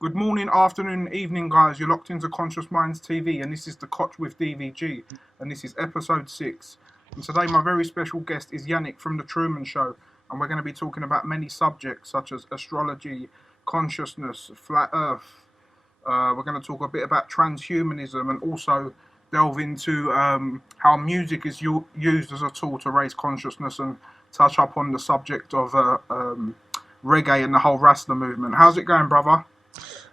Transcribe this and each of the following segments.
Good morning, afternoon, evening, guys. You're locked into Conscious Minds TV, and this is the Cotch with D.V.G, and this is episode 6. And today, my very special guest is Jahnick from the Tru-Mon show, and we're going to be talking about many subjects such as astrology, consciousness, flat Earth. We're going to talk a bit about transhumanism and also delve into how music is used as a tool to raise consciousness and touch up on the subject of reggae and the whole Rasta movement. How's it going, brother?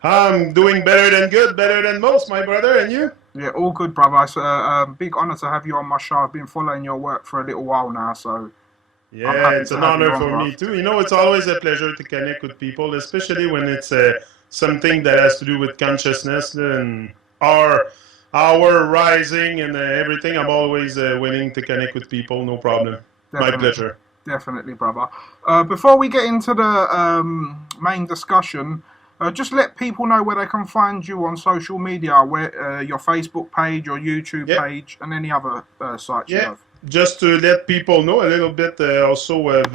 I'm doing better than good, better than most, my brother, and you? Yeah, all good, brother. It's a big honour to have you on my show. I've been following your work for a little while now, so I'm Yeah, happy it's to an have you honor on, for bro. me too. It's always a pleasure to connect with people, especially when it's something that has to do with consciousness and our rising and everything. I'm always willing to connect with people, no problem. My Definitely, pleasure. definitely, brother. Before we get into the main discussion, just let people know where they can find you on social media, where your Facebook page, your YouTube Yeah, page, and any other sites you yeah. have. Just to let people know a little bit also of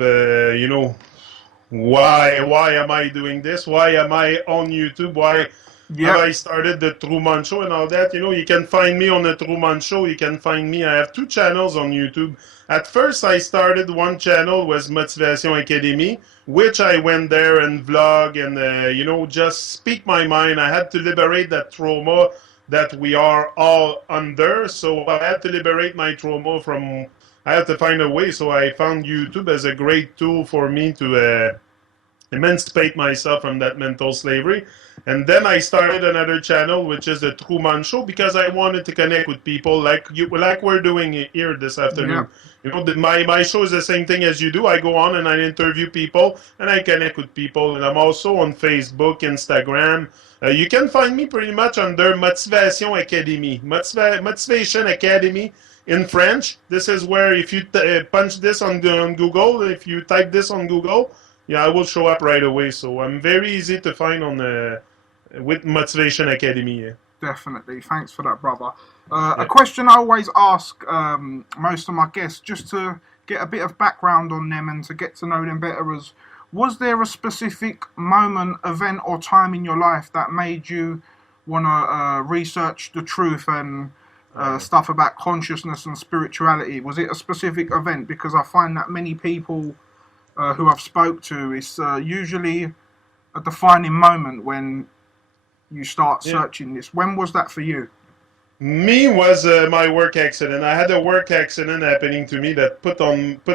why am I doing this? Why am I on YouTube? Why have Yep, I started the Tru-Mon show and all that? You can find me on the Tru-Mon show. You can find me. I have two channels on YouTube. At first, I started one channel was Motivation Academie, which I went there and vlog and just speak my mind. I had to liberate that trauma that we are all under. So I had to liberate my trauma from. I had to find a way. So I found YouTube as a great tool for me to emancipate myself from that mental slavery. And then I started another channel, which is the Tru-Mon Show, because I wanted to connect with people like we're doing here this afternoon. yep. My show is the same thing as you do. I go on and I interview people and I connect with people. And I'm also on Facebook, Instagram. You can find me pretty much under Motivation Academie, Motivation Academy in French. This is where if you punch this on Google, if you type this on Google, yeah, I will show up right away. So I'm very easy to find on with Motivation Academy. Yeah. Definitely. Thanks for that, brother. A Yeah. question I always ask most of my guests, just to get a bit of background on them and to get to know them better, is was there a specific moment, event, or time in your life that made you want to research the truth and stuff about consciousness and spirituality? Was it a specific event? Because I find that many people who I've spoke to, it's usually a defining moment when you start Yeah. searching this. When was that for you? Me was my work accident. I had a work accident happening to me that put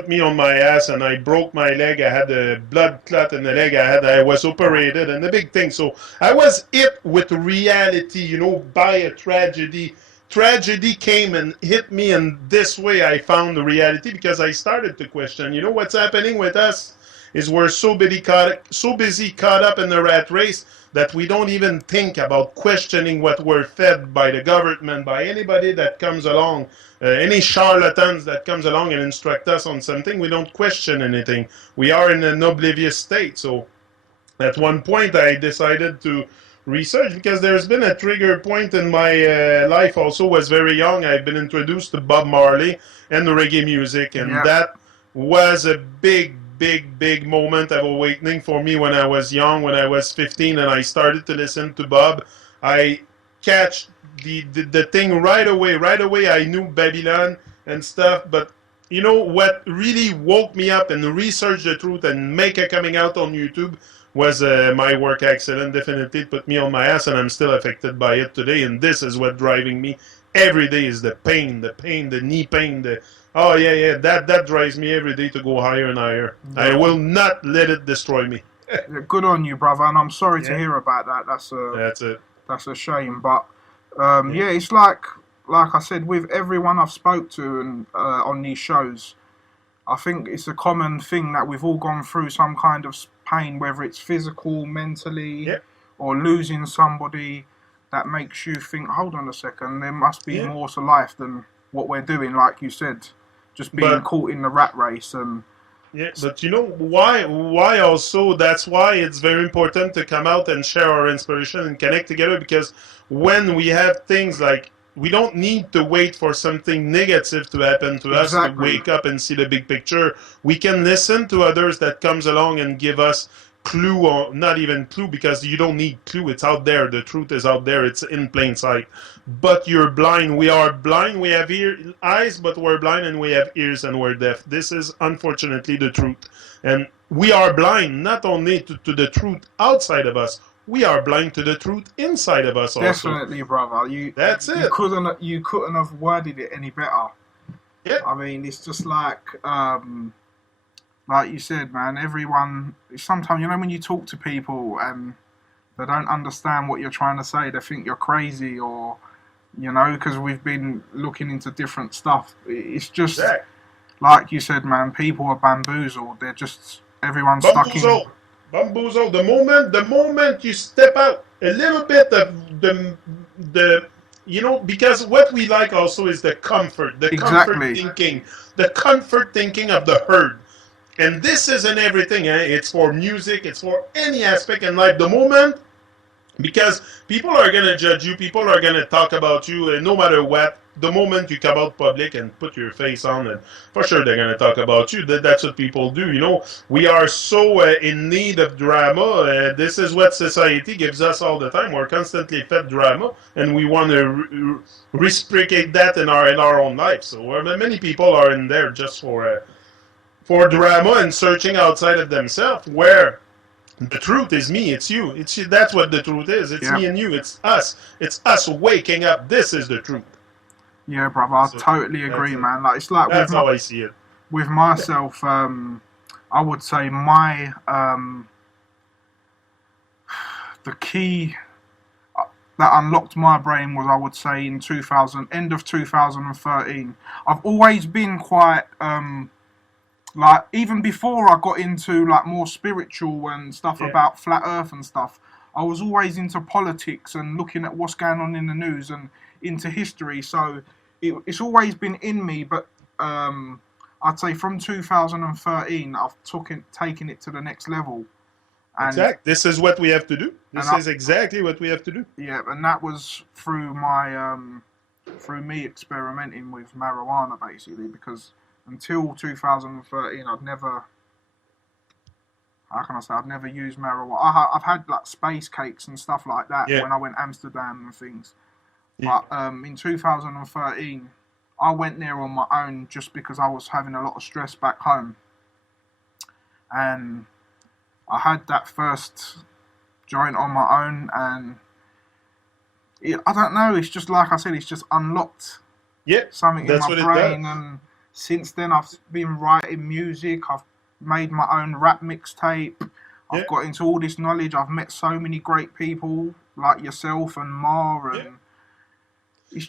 me on my ass, and I broke my leg. I had a blood clot in the leg. I was operated, and the big thing. So I was hit with reality, by a tragedy. Tragedy came and hit me, and this way I found the reality because I started to question. What's happening with us is we're so busy caught up in the rat race that we don't even think about questioning what we're fed by the government, by anybody that comes along, any charlatans that comes along and instruct us on something. We don't question anything. We are in an oblivious state. So at one point, I decided to research because there's been a trigger point in my life. Also, was very young. I've been introduced to Bob Marley and reggae music, and Yeah, that was a big moment of awakening for me when I was young, when I was 15, and I started to listen to Bob. I catch the thing right away. Right away, I knew Babylon and stuff, but what really woke me up and research the truth and make a coming out on YouTube was my work accident. Definitely it put me on my ass, and I'm still affected by it today. And this is what driving me every day is the pain, the knee pain. Oh yeah, that drives me every day to go higher and higher. I yeah, will not let it destroy me. yeah. Good on you, brother. And I'm sorry to Yeah, hear about that. that's it. That's a shame. But Yeah, yeah, it's like I said, with everyone I've spoke to and on these shows, I think it's a common thing that we've all gone through some kind of pain, whether it's physical, mentally, yeah, or losing somebody that makes you think, hold on a second, there must be yeah. more to life than what we're doing, like you said, just being But caught in the rat race. And yeah, but you know why? Why also? That's why it's very important to come out and share our inspiration and connect together. Because when we have things like we don't need to wait for something negative to happen to us to exactly, wake up and see the big picture. We can listen to others that comes along and give us clue, or not even clue, because you don't need clue. It's out there. The truth is out there. It's in plain sight. But you're blind. We are blind. We have eyes, but we're blind, and we have ears, and we're deaf. This is unfortunately the truth. And we are blind not only to the truth outside of us, we are blind to the truth inside of us also. Definitely, brother. That's it. You couldn't have worded it any better. Yeah. I mean, it's just like you said, man. Everyone. Sometimes, you know, when you talk to people and they don't understand what you're trying to say, they think you're crazy, or you know, because we've been looking into different stuff. It's just like you said, man. People are bamboozled. They're just everyone's stuck in. Bamboozle. The moment you step out a little bit of the you know, because what we like also is the comfort thinking, the comfort thinking of the herd. And this isn't everything. It's for music. It's for any aspect in life. The moment, because people are going to judge you, people are going to talk about you, no matter what. The moment you come out public and put your face on it, for sure they're going to talk about you. That's what people do. You know, we are so in need of drama. This is what society gives us all the time. We're constantly fed drama, and we want to reciprocate that in our own life. So many people are in there just for drama and searching outside of themselves, where the truth is me, it's you. It's you. That's what the truth is. It's me and you. It's us. It's us waking up. This is the truth. Yeah, brother, I totally agree, man. Like, it's like that's how I see it. With myself, I would say my the key that unlocked my brain was, I would say, in end of 2013. I've always been quite like, even before I got into like more spiritual and stuff about flat Earth and stuff, I was always into politics and looking at what's going on in the news and into history. So it's always been in me. But I'd say from 2013, I've taken it to the next level. And exactly. This is what we have to do. This is exactly what we have to do. Yeah, and that was through my through me experimenting with marijuana, basically, because until 2013, I'd never, how can I say, I'd never used marijuana. I've had like space cakes and stuff like that when I went to Amsterdam and things. But in 2013, I went there on my own just because I was having a lot of stress back home. And I had that first joint on my own, and I don't know, it's just like I said, it's just unlocked something in my brain. And since then, I've been writing music. I've made my own rap mixtape. I've got into all this knowledge. I've met so many great people like yourself and Ma. And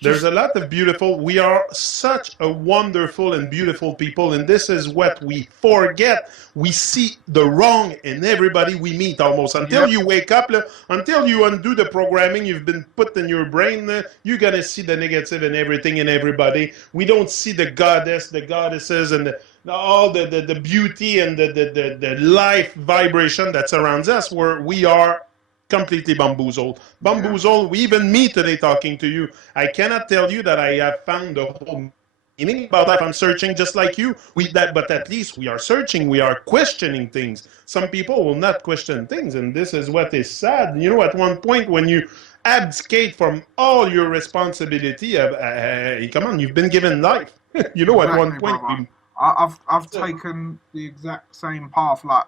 there's a lot of beautiful. We are such a wonderful and beautiful people, and this is what we forget. We see the wrong in everybody we meet almost. Until you wake up, until you undo the programming you've been put in your brain, you're going to see the negative in everything and everybody. We don't see the goddesses, and all the beauty and the life vibration that surrounds us, where we are completely bamboozled. Even me today talking to you, I cannot tell you that I have found the whole meaning about life. I'm searching just like you. But at least we are searching. We are questioning things. Some people will not question things, and this is what is sad. You know, at one point when you abdicate from all your responsibility, come on, you've been given life. You know, at one point, I've taken the exact same path. Like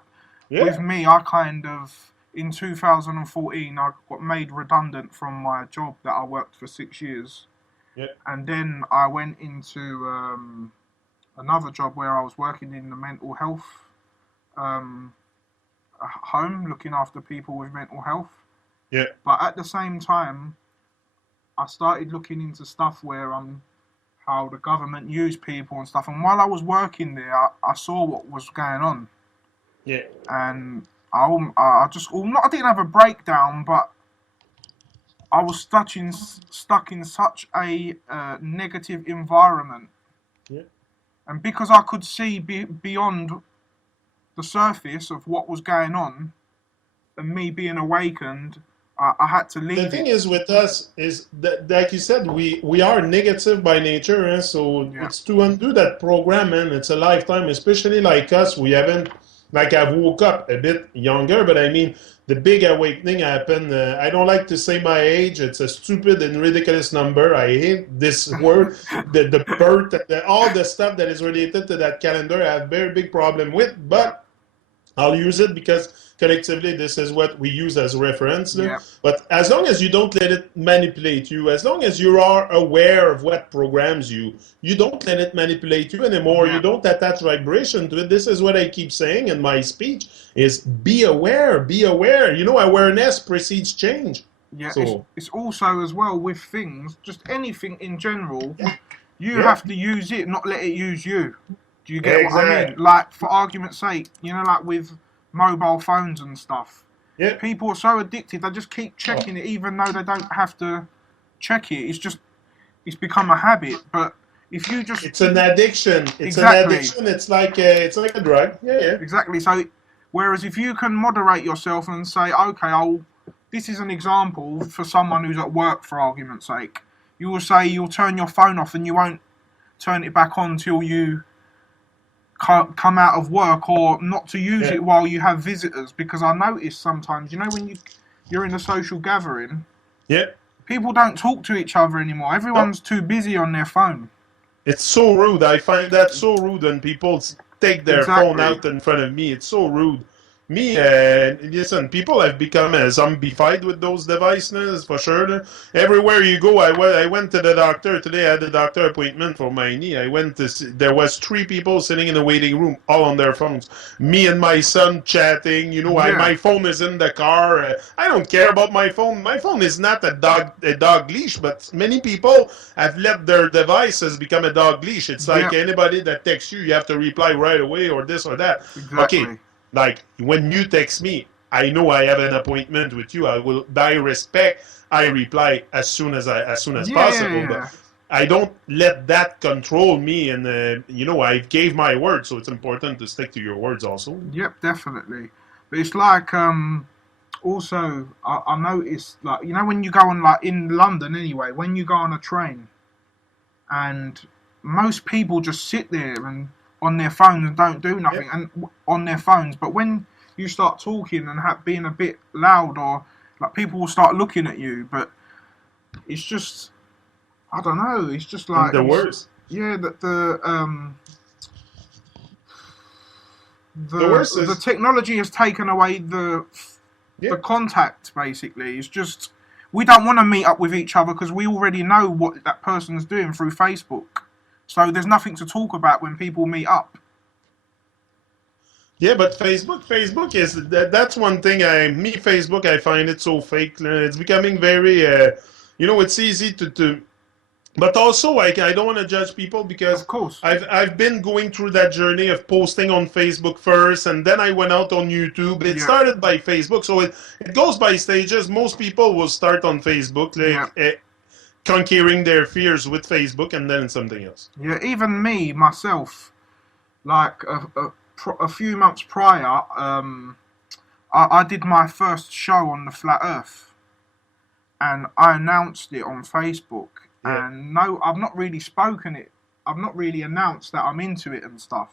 with me, I kind of, in 2014, I got made redundant from my job that I worked for 6 years. And then I went into another job where I was working in the mental health home, looking after people with mental health. But at the same time, I started looking into stuff where how the government used people and stuff. And while I was working there, I saw what was going on. And I didn't have a breakdown, but I was stuck in such a negative environment. And because I could see beyond the surface of what was going on, and me being awakened, I had to leave. The thing is with us is that, like you said, we are negative by nature, so it's to undo that program, and it's a lifetime. Especially like us, we haven't like I woke up a bit younger, but I mean, the big awakening happened. I don't like to say my age. It's a stupid and ridiculous number. I hate this word. The birth, all the stuff that is related to that calendar, I have a very big problem with. Yeah, But I'll use it because collectively this is what we use as reference. yeah, But as long as you don't let it manipulate you, as long as you are aware of what programs you, you don't let it manipulate you anymore. yeah, You don't attach vibration to it. This is what I keep saying in my speech is be aware, be aware. You know, awareness precedes change. yeah. So It's also as well with things, just anything in general. yeah, You yeah, have to use it, not let it use you. Do you get what I mean? exactly. Like, for argument's sake, you know, like with mobile phones and stuff. Yeah. People are so addicted, they just keep checking it even though they don't have to check it. It's become a habit. But if you just... It's an addiction. It's an Exactly. addiction. It's like a drug. Yeah, yeah. Exactly. So, whereas if you can moderate yourself and say, okay, this is an example for someone who's at work, for argument's sake. You will say you'll turn your phone off and you won't turn it back on till you come out of work, or not to use it while you have visitors, because I notice sometimes, you know, when you're in a social gathering, Yeah. people don't talk to each other anymore. No. Everyone's too busy on their phone. It's so rude. I find that so rude when people take their phone Exactly. out in front of me. It's so rude. Me, listen, people have become zombified with those devices for sure. Everywhere you go, I went to the doctor today. I had a doctor appointment for my knee. I went to see, there was 3 people sitting in the waiting room, all on their phones. Me and my son chatting. You know, Yeah. my phone is in the car. I don't care about my phone. My phone is not a dog leash, but many people have let their devices become a dog leash. It's like Yeah. anybody that texts you, you have to reply right away or this or that. Okay, Exactly. like when you text me, I know I have an appointment with you. I will, by respect, I reply as soon as Yeah. Yeah. possible. But Yeah. I don't let that control me. And you know, I gave my word, so it's important to stick to your words also. Yep. Definitely. But it's like also I noticed, like, you know, when you go on, like in London anyway, when you go on a train and most people just sit there and on their phones and don't do Yeah. nothing and on their phones. But when you start talking and being a bit loud, or like, people will start looking at you. But it's just, I don't know. It's just And like the it's, worst, yeah, that the worst the is, technology has taken away yeah. the contact. Basically, it's just we don't want to meet up with each other because we already know what that person's doing through Facebook. So there's nothing to talk about when people meet up. Yeah, but Facebook is that's one thing. Facebook, I find it so fake. It's becoming very, you know, it's easy to but also I don't want to judge people Of because course. I've been going through that journey of posting on Facebook first, and then I went out on YouTube. It Yeah. started by Facebook, so it goes by stages. Most people will start on Facebook, Yeah. like conquering their fears with Facebook, and then something else. Yeah. Even me, myself, like a few months prior, I did my first show on the flat Earth, and I announced it on Facebook. Yeah, And no, I've not really spoken it. I've not really announced that I'm into it and stuff.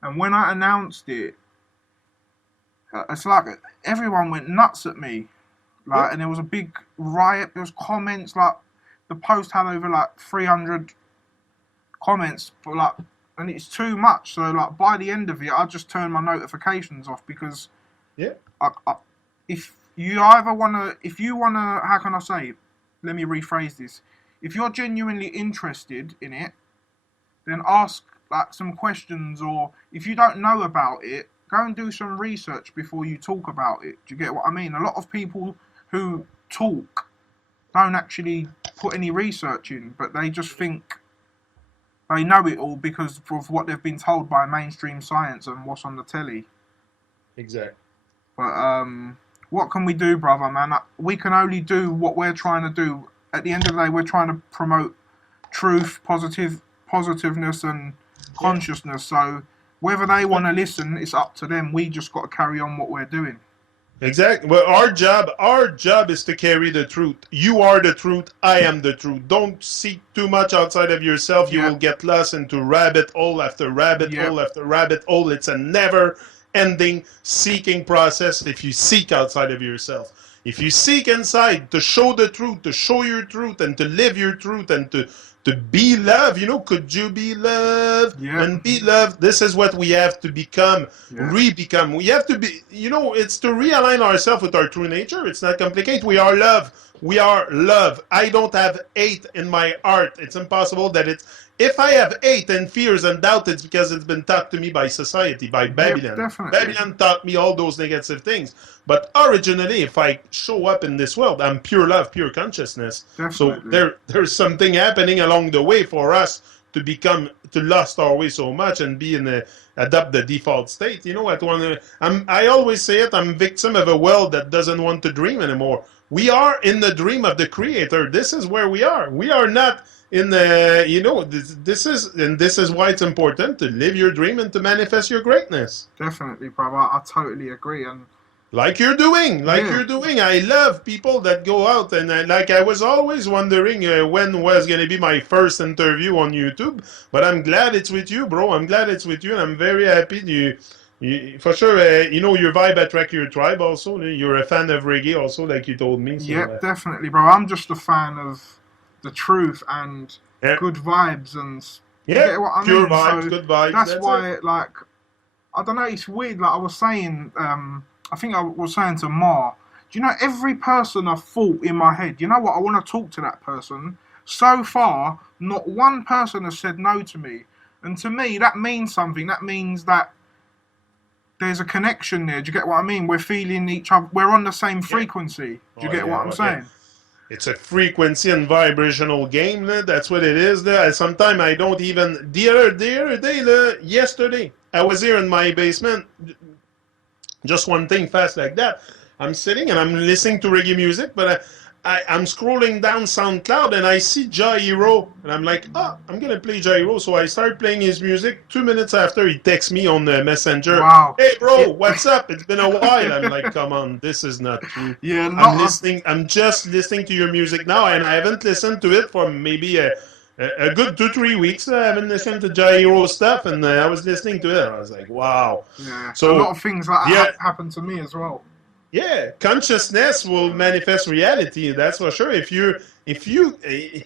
And when I announced it, it's like everyone went nuts at me. yeah, Like, and there was a big riot. There was comments, like the post had over like 300 comments, but like, and it's too much. So like by the end of it, I just turned my notifications off because yeah. I, if you either wanna, if you wanna, how can I say it? Let me rephrase this. If you're genuinely interested in it, then ask like some questions, or if you don't know about it, go and do some research before you talk about it. Do you get what I mean? A lot of people who talk don't actually put any research in, but they just think they know it all because of what they've been told by mainstream science and what's on the telly. Exactly. But what can we do, brother, man? We can only do what we're trying to do. At the end of the day, we're trying to promote truth, positiveness, and Yeah. consciousness. So whether they want to listen, it's up to them. We just got to carry on what we're doing. Exactly. Well, our job is to carry the truth. You are the truth. I am the truth. Don't seek too much outside of yourself. You will Yep, get lost into rabbit hole after rabbit yep, hole after rabbit hole. It's a never never-ending seeking process if you seek outside of yourself. If you seek inside to show the truth, to show your truth, and to live your truth, and to be love, could you be loved and be loved? This is what we have to become, re-become. We have to be, it's to realign ourselves with our true nature. It's not complicated. We are love. We are love. I don't have hate in my heart. It's impossible that if I have hate and fears and doubt, it's because it's been taught to me by society, by Babylon. Definitely. Babylon taught me all those negative things. But originally, if I show up in this world, I'm pure love, pure consciousness. Definitely. So there's something happening along the way for us to lost our way so much and adopt the default state. You know what? I always say it, I'm victim of a world that doesn't want to dream anymore. We are in the dream of the creator. This is where we are. We are not in the, this is why it's important to live your dream and to manifest your greatness. Definitely, brother. I totally agree. And like you're doing. I love people that go out and I was always wondering when was going to be my first interview on YouTube, but I'm glad it's with you, bro. I'm glad it's with you, and I'm very happy you for sure, your vibe attract your tribe also. You're a fan of reggae also, like you told me. So, definitely, bro. I'm just a fan of the truth and good vibes and you get what I pure mean? vibes, So good vibes. That's why, I don't know, it's weird. Like I was saying, I think I was saying to Ma, do you know, every person I've thought in my head, you know what, I want to talk to that person. So far, not one person has said no to me. And to me, that means something. That means that there's a connection there. Do you get what I mean? We're feeling each other. We're on the same frequency. Do you get what I'm saying? It's a frequency and vibrational game. That's what it is. Sometimes I don't even... The other day, yesterday, I was here in my basement. Just one thing fast like that. I'm sitting and I'm listening to reggae music, but I'm scrolling down SoundCloud and I see Jairo. And I'm like, I'm going to play Jairo. So I start playing his music. 2 minutes after, he texts me on the Messenger. Wow. Hey, bro, what's up? It's been a while. I'm like, come on, this is not true. Yeah, I'm just listening to your music now, and I haven't listened to it for maybe a good 2-3 weeks. I haven't listened to Jairo stuff, and I was listening to it. And I was like, wow. Yeah, so a lot of things like that happen to me as well. Yeah, consciousness will manifest reality. That's for sure. If you,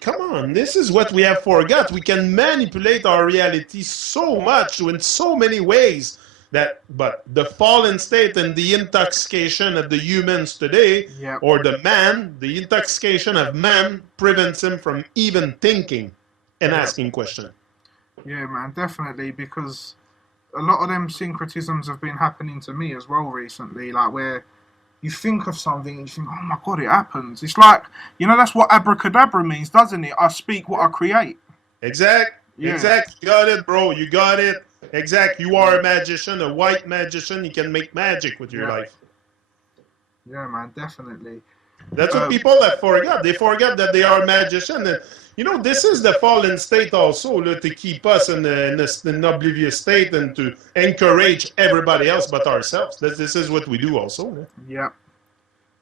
come on, this is what we have forgot. We can manipulate our reality so much in so many ways but the fallen state and the intoxication of the humans today, or the intoxication of man prevents him from even thinking and asking questions. Yeah, man, definitely, because a lot of them syncretisms have been happening to me as well recently, like where you think of something and you think, oh my God, it happens. It's like, that's what abracadabra means, doesn't it? I speak what I create. Exact. You got it, bro. You got it. Exact. You are a magician, a white magician. You can make magic with your life. Yeah, man, definitely. That's what people have forgot. They forget that they are a magician. And, this is the fallen state also, to keep us in an oblivious state and to encourage everybody else but ourselves. This is what we do also. Yeah,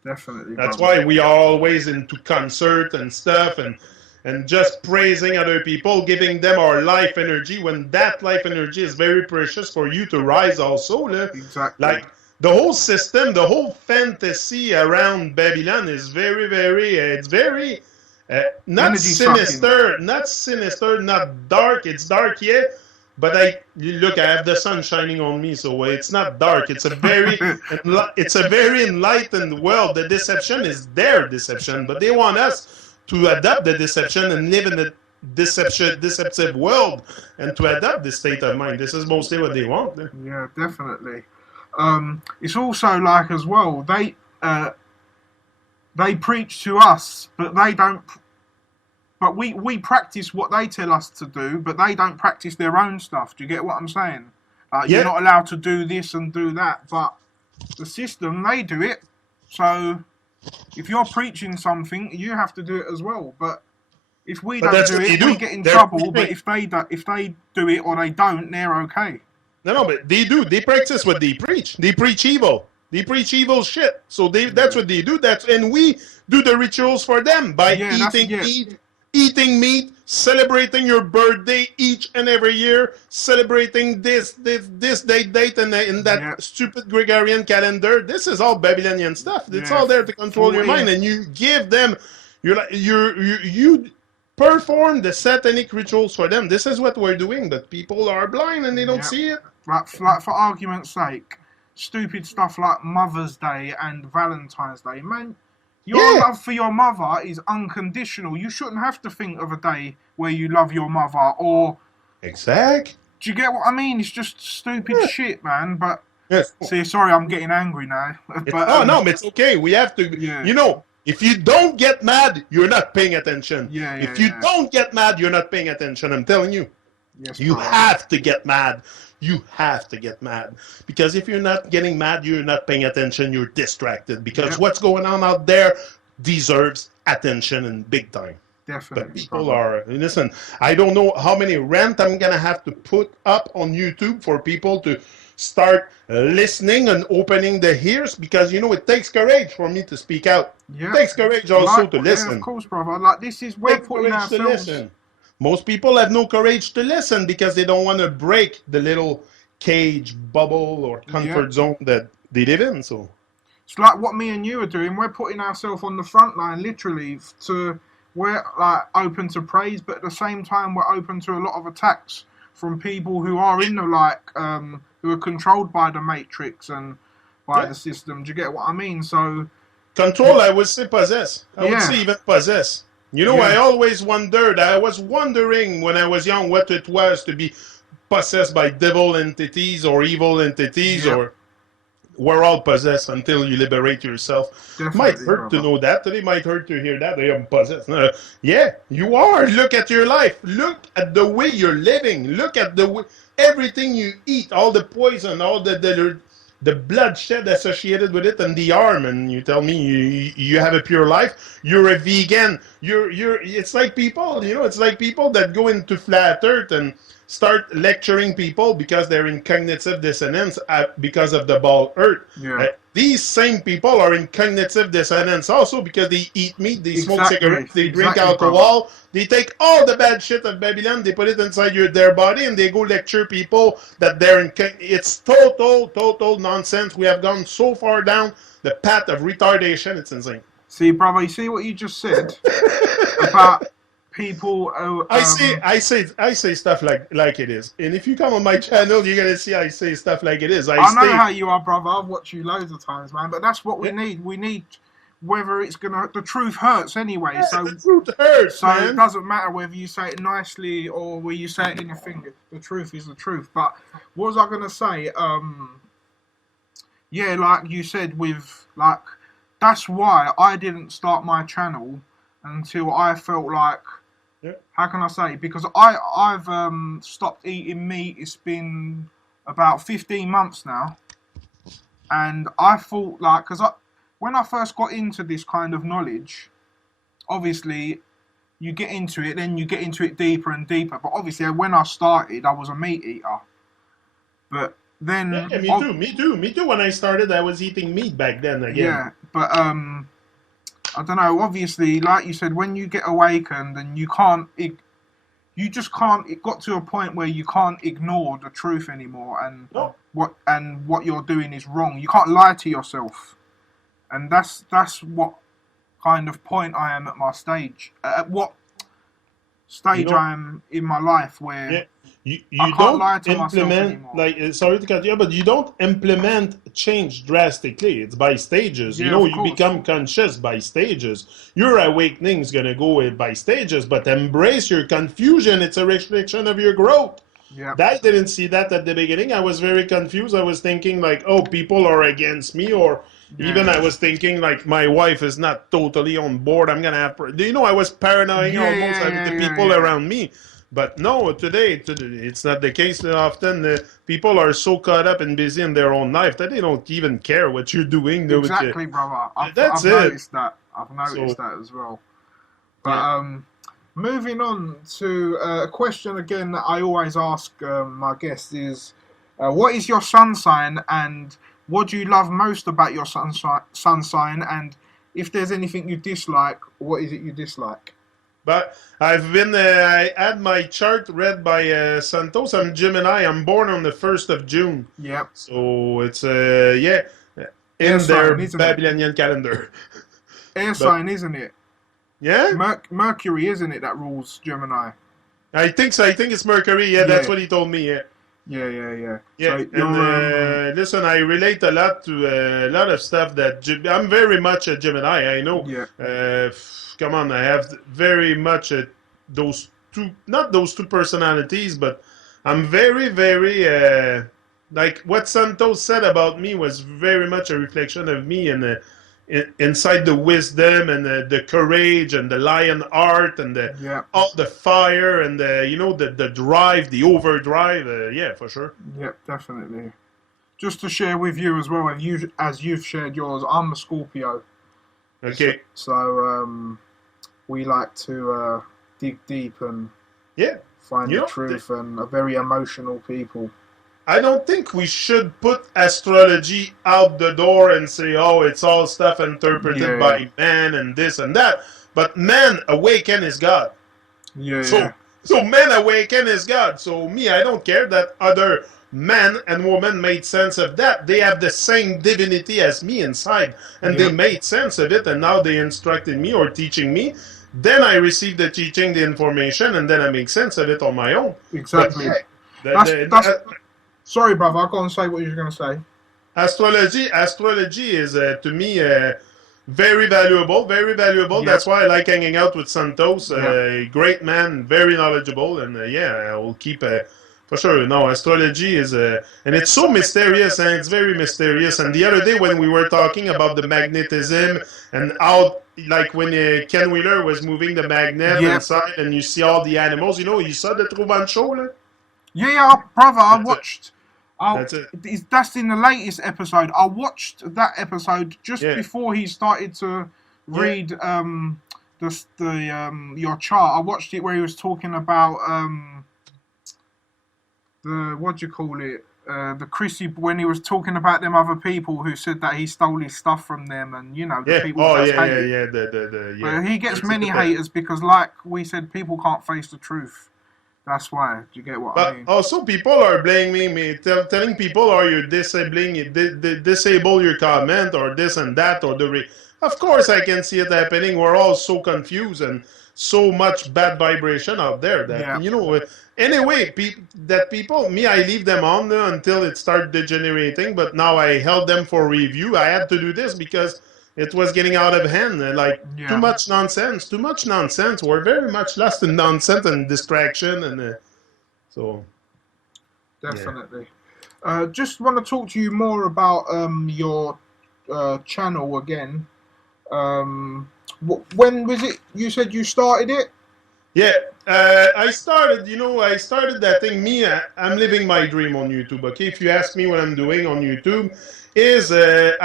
definitely. That's why we are always into concert and stuff and just praising other people, giving them our life energy, when that life energy is very precious for you to rise also. Exactly. Like, the whole system, the whole fantasy around Babylon is very, very, it's very, not sinister, not dark. It's dark, but I have the sun shining on me, so it's not dark. It's a very, enlightened world. The deception is their deception, but they want us to adapt the deception and live in a deceptive world and to adapt this state of mind. This is mostly what they want. Yeah, definitely. It's also like as well, they preach to us, but they don't. But we practice what they tell us to do, but they don't practice their own stuff. Do you get what I'm saying? You're not allowed to do this and do that, but the system, they do it. So if you're preaching something, you have to do it as well. But if we don't do it, we get in trouble. But if they do it or they don't, they're okay. No, but they do. They practice what they preach. They preach evil. They preach evil shit. So that's what they do. And we do the rituals for them by eating meat, celebrating your birthday each and every year, celebrating this date in that stupid Gregorian calendar. This is all Babylonian stuff. It's all there to control your mind, and you give them, you perform the satanic rituals for them. This is what we're doing, but people are blind and they don't see it. Like for argument's sake, stupid stuff like Mother's Day and Valentine's Day, man. Your love for your mother is unconditional. You shouldn't have to think of a day where you love your mother or... Exact. Do you get what I mean? It's just stupid shit, man. But see, sorry, I'm getting angry now. But, no, it's okay. We have to, you know, if you don't get mad, you're not paying attention. If you don't get mad, you're not paying attention. I'm telling you. Yes, you have to get mad. You have to get mad. Because if you're not getting mad, you're not paying attention, you're distracted. Because what's going on out there deserves attention and big time. Definitely. But people are, listen, I don't know how many rent I'm going to have to put up on YouTube for people to start listening and opening their ears, because, you know, it takes courage for me to speak out. It takes courage also to listen. Yeah, of course, brother. Like, this is where putting ourselves... Most people have no courage to listen because they don't want to break the little cage, bubble, or comfort zone that they live in. So it's like what me and you are doing. We're putting ourselves on the front line, literally. We're like open to praise, but at the same time, we're open to a lot of attacks from people who are in the who are controlled by the matrix and by the system. Do you get what I mean? So control, I would say possess. I would say even possess. You know, I always wondered, I was wondering when I was young what it was to be possessed by devil entities or evil entities, or we're all possessed until you liberate yourself. Definitely, might hurt to know that. It might hurt to hear that they are possessed. Yeah, you are. Look at your life. Look at the way you're living. Look at the way, everything you eat, all the poison, all the bloodshed associated with it, and the harm, and you tell me you have a pure life, you're a vegan, it's like people, you know, it's like people that go into flat earth and start lecturing people because they're in cognitive dissonance because of the bald earth. These same people are in cognitive dissonance also because they eat meat, they smoke cigarettes, they drink alcohol, they take all the bad shit of Babylon, they put it inside their body, and they go lecture people that they're in... It's total nonsense. We have gone so far down the path of retardation, it's insane. See, brother, you see what you just said about people... I say stuff like it is. And if you come on my channel, you're going to see I say stuff like it is. I know how you are, brother. I've watched you loads of times, man. But that's what we need. We need... Whether it's gonna, the truth hurts anyway. So the truth hurts. So it doesn't matter whether you say it nicely or whether you say it in a finger. The truth is the truth. But what was I gonna say? Yeah, like you said, that's why I didn't start my channel until I felt like, how can I say? Because I've stopped eating meat. It's been about 15 months now, and I thought when I first got into this kind of knowledge, obviously, you get into it, then you get into it deeper and deeper. But obviously, when I started, I was a meat eater. But then... Yeah, me too. When I started, I was eating meat back then again. Yeah, but I don't know, obviously, like you said, when you get awakened and you can't... You just can't... It got to a point where you can't ignore the truth anymore, and what you're doing is wrong. You can't lie to yourself. And that's what kind of point I am at my stage. At what stage I am in my life where you I can't don't lie to myself implement, anymore. Sorry to cut you off, but you don't implement change drastically. It's by stages. Yeah, you know, you become conscious by stages. Your awakening is going to go by stages, but embrace your confusion. It's a restriction of your growth. Yeah. I didn't see that at the beginning. I was very confused. I was thinking like, oh, people are against me, or even I was thinking like my wife is not totally on board. I'm gonna have, you know, I was paranoid almost with the people around me. But no, today it's not the case. Often people are so caught up and busy in their own life that they don't even care what you're doing. Exactly, brother. I've noticed that. I've noticed that as well. But moving on to a question again that I always ask my guests is, what is your sun sign, and what do you love most about your sun sign? And if there's anything you dislike, what is it you dislike? But I had my chart read by Santos. I'm Gemini. I'm born on the 1st of June. Yep. So it's, Air in their sign, isn't it? Babylonian calendar. Air But, sign, isn't it? yeah, Mercury, isn't it, that rules Gemini? I think so. I think it's Mercury. Yeah, that's Yeah. what he told me. Yeah. Yeah. Yeah, So and you're listen, I relate a lot to a lot of stuff I'm very much a Gemini. I know. yeah. Come on, I have very much those two, not those two personalities, but I'm very, very like what Santos said about me was very much a reflection of me, and inside the wisdom and the courage and the lion heart and Yeah. all the fire and the drive, the overdrive. Yeah, for sure. Yep, definitely. Just to share with you as well, as you've shared yours, I'm a Scorpio. Okay. So we like to dig deep and Yeah. find You the know, truth, and are very emotional people. I don't think we should put astrology out the door and say, oh, it's all stuff interpreted Yeah. by man and this and that. But man awaken is God. Yeah. So man awaken is God. So me, I don't care that other man and woman made sense of that. They have the same divinity as me inside. And they Yep. made sense of it, and now they instructed me or teaching me. Then I receive the teaching, the information, and then I make sense of it on my own. But Exactly. yeah, That's. Sorry, brother. I can't say what you were going to say. astrology is to me very valuable, very valuable. Yep. That's why I like hanging out with Santos. Yep. Great man, very knowledgeable, and yeah, I will keep for sure. No, astrology is and it's so mysterious, and it's very mysterious. And the other day when we were talking about the magnetism and how, like when Ken Wheeler was moving the magnet Yep. inside, and you see all the animals. You saw the Tru-Mon show, là? Yeah, brother. I That's it. watched. That's it. That's in the latest episode. I watched that episode just Yeah. before he started to read your chart. I watched it where he was talking about the what do you call it? The Chrissy, when he was talking about them other people who said that he stole his stuff from them, and the Yeah. people Oh, that's yeah, yeah, hated. yeah. But he gets That's many it. haters because, like we said, people can't face the truth. That's why. Do you get what I But mean? also, people are blaming me, telling people, "Are you disable your comment or this and that or the?" Of course, I can see it happening. We're all so confused and so much bad vibration out there that Yeah. Anyway, people, me, I leave them on until it starts degenerating. But now I held them for review. I had to do this because it was getting out of hand. Like too Yeah. much nonsense, too much nonsense. We're very much lost in nonsense and distraction, and so. Definitely. Just want to talk to you more about your channel again. When was it? You said you started it. Yeah, I started that thing. I'm living my dream on YouTube. Okay, if you ask me what I'm doing on YouTube, is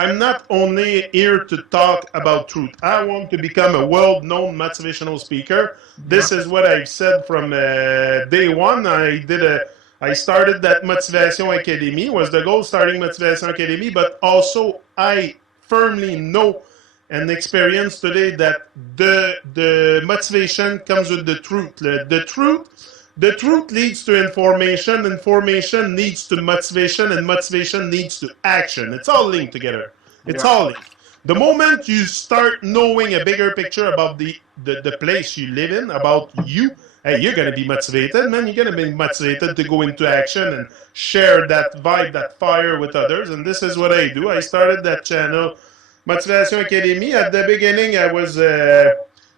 I'm not only here to talk about truth. I want to become a world-known motivational speaker. This is what I've said from day one. I started that Motivation Academie. Was the goal starting Motivation Academie, but also I firmly know and experience today that the motivation comes with the truth. The truth leads to information. Information leads to motivation, and motivation leads to action. It's all linked together. It's all linked. The moment you start knowing a bigger picture about the place you live in, about you, hey, you're going to be motivated, man. You're going to be motivated to go into action and share that vibe, that fire with others. And this is what I do. I started that channel, Motivation Academie. At the beginning, I was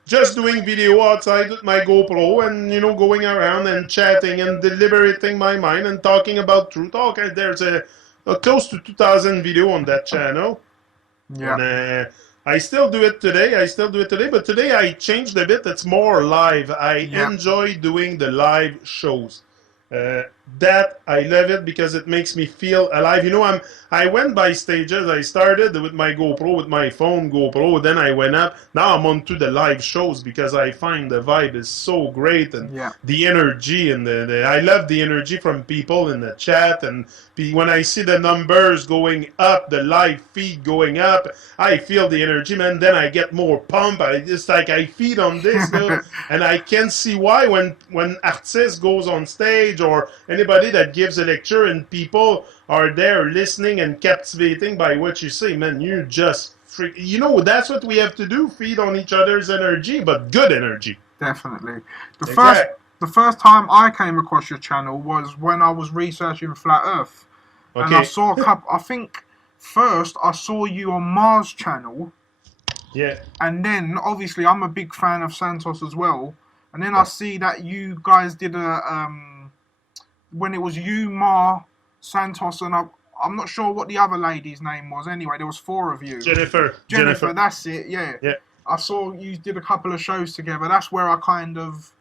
just doing video outside with my GoPro and, going around and chatting and deliberating my mind and talking about truth. Okay, there's a close to 2,000 video on that channel. Yeah. And I still do it today. But today I changed a bit. It's more live. I enjoy doing the live shows. that I love it because it makes me feel alive. You know, I went by stages. I started with my GoPro, with my phone GoPro. Then I went up. Now I'm on to the live shows because I find the vibe is so great and Yeah. the energy and I love the energy from people in the chat and when I see the numbers going up, the live feed going up, I feel the energy, man. Then I get more pump. It's like I feed on this, though, and I can see why when artist goes on stage or anybody that gives a lecture and people are there listening and captivating by what you say, man, you just freak. You know, that's what we have to do: feed on each other's energy, but good energy. Definitely. The first Exactly. the first time I came across your channel was when I was researching Flat Earth. And I Okay. saw a couple, I think first I saw you on Mars channel. Yeah. And then obviously I'm a big fan of Santos as well. And then I see that you guys did when it was you, Ma, Santos, and I'm not sure what the other lady's name was. Anyway, there was 4 of you. Jennifer. That's it. Yeah. Yeah. I saw you did a couple of shows together. That's where I kind of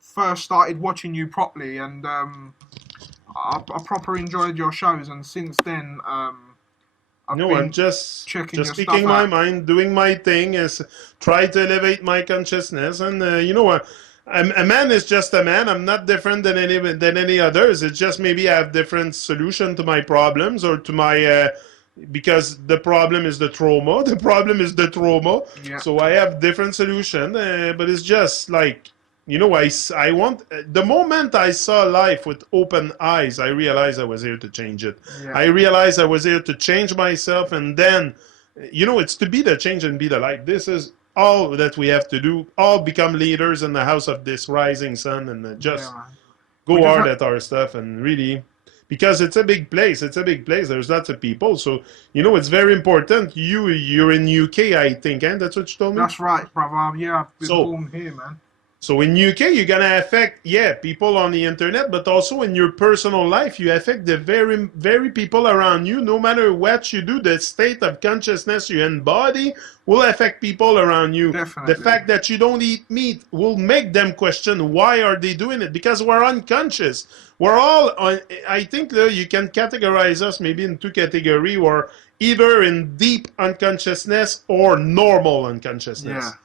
first started watching you properly, and I proper enjoyed your shows. And since then, I've No, I'm been just checking just your stuff speaking my out. mind, doing my thing, is try to elevate my consciousness. And you know what? A man is just a man. I'm not different than any others. It's just maybe I have different solution to my problems or to my because the problem is the trauma. The problem is the trauma. Yeah, So I have different solution. But it's just like you know, I want the moment I saw life with open eyes, I realized I was here to change it. yeah, I realized I was here to change myself, and then, you know, it's to be the change and be the light. This is all that we have to do. All become leaders in the house of this rising sun, and yeah, just man. We go just hard at our stuff, and really, because it's a big place. It's a big place. There's lots of people, so you know it's very important. You're in UK, I think, and that's what you told me. that's right, brother. Yeah, I've been So born here, man. so in UK, you're gonna affect, yeah, people on the internet, but also in your personal life, you affect the very people around you. No matter what you do, the state of consciousness you embody will affect people around you. The Definitely. fact that you don't eat meat will make them question why are they doing it, because we're unconscious. We're all, I think you can categorize us maybe in 2 categories, or either in deep unconsciousness or normal Yeah, unconsciousness.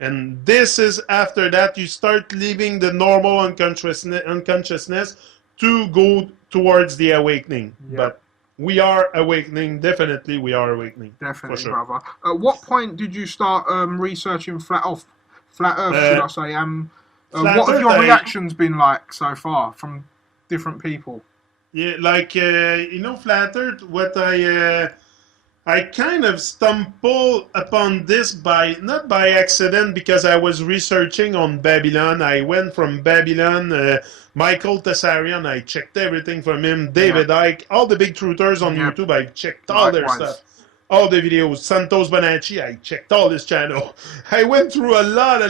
And this is after that you start leaving the normal unconsciousness to go towards the awakening. yeah, But we are awakening. Definitely, we are awakening for definitely, sure. brother. At what point did you start researching flat Earth? Should Uh, I say? Flat What have Earth, your reactions been like so far from different people? yeah, like you know, Flat Earth. What I kind of stumbled upon this by not by accident because I was researching on Babylon. I went from Babylon, Michael Tessarian. I checked everything from him. Yeah, David Icke, all the big truthers on yeah, YouTube. I checked all their likewise. stuff, all the videos. Santos Bonacci. I checked all his channel. I went through a lot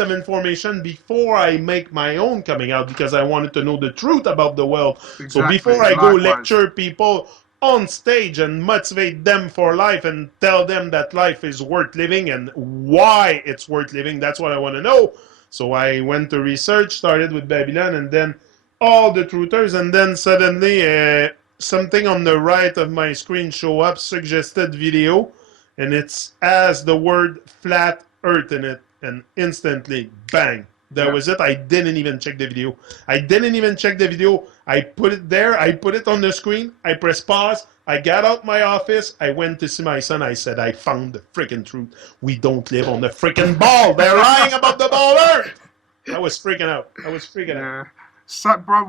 of information before I make my own coming out because I wanted to know the truth about the world. So Exactly, before I go likewise. lecture people on stage and motivate them for life and tell them that life is worth living and why it's worth living. That's what I want to know. So I went to research, started with Babylon, and then all the truthers, and then suddenly something on the right of my screen show up, suggested video, and it's as the word flat earth in it, and instantly, bang, that Yeah, was it. I didn't even check the video. I didn't even check the video. I put it there. I put it on the screen. I pressed pause. I got out my office. I went to see my son. I said, I found the freaking truth. We don't live on the freaking ball. They're lying about the ball earth. I was freaking out. I was freaking out. yeah. So, bro,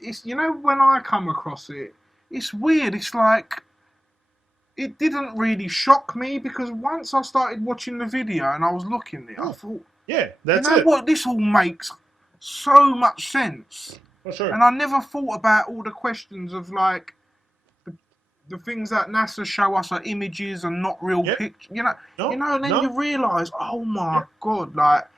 it's when I come across it, it's weird. It's like it didn't really shock me because once I started watching the video and I was looking at it, I thought, Yeah, you that's know it. what, this all makes so much sense. For sure. And I never thought about all the questions of like the things that NASA show us are images and not real Yeah. pictures. No, And then you no. realise, oh my Yeah. god, like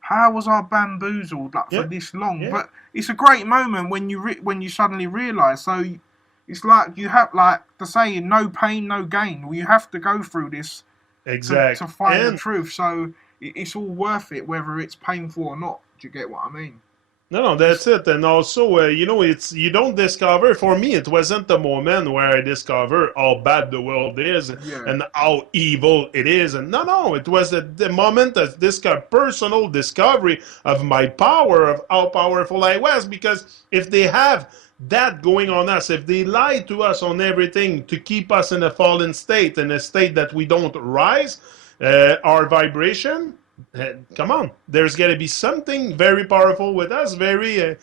how was I bamboozled like for Yeah. this long? Yeah. But it's a great moment when you suddenly realise. So it's like you have like the saying, no pain, no gain. Well, you have to go through this Exact. to find the And truth. So it's all worth it, whether it's painful or not. Do you get what I mean? No, that's it. And also, it's you don't discover. For me, it wasn't the moment where I discover how bad the world is Yeah, and how evil it is. And no, it was the moment of this personal discovery of my power, of how powerful I was. Because if they have that going on us, if they lie to us on everything to keep us in a fallen state, in a state that we don't rise, our vibration. Come on, there's got to be something very powerful with us, very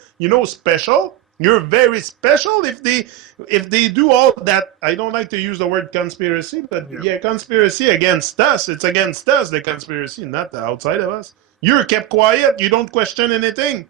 special. You're very special if they do all that. I don't like to use the word conspiracy, but yeah, yeah, conspiracy against us. It's against us, the conspiracy, not the outside of us. You're kept quiet. You don't question anything.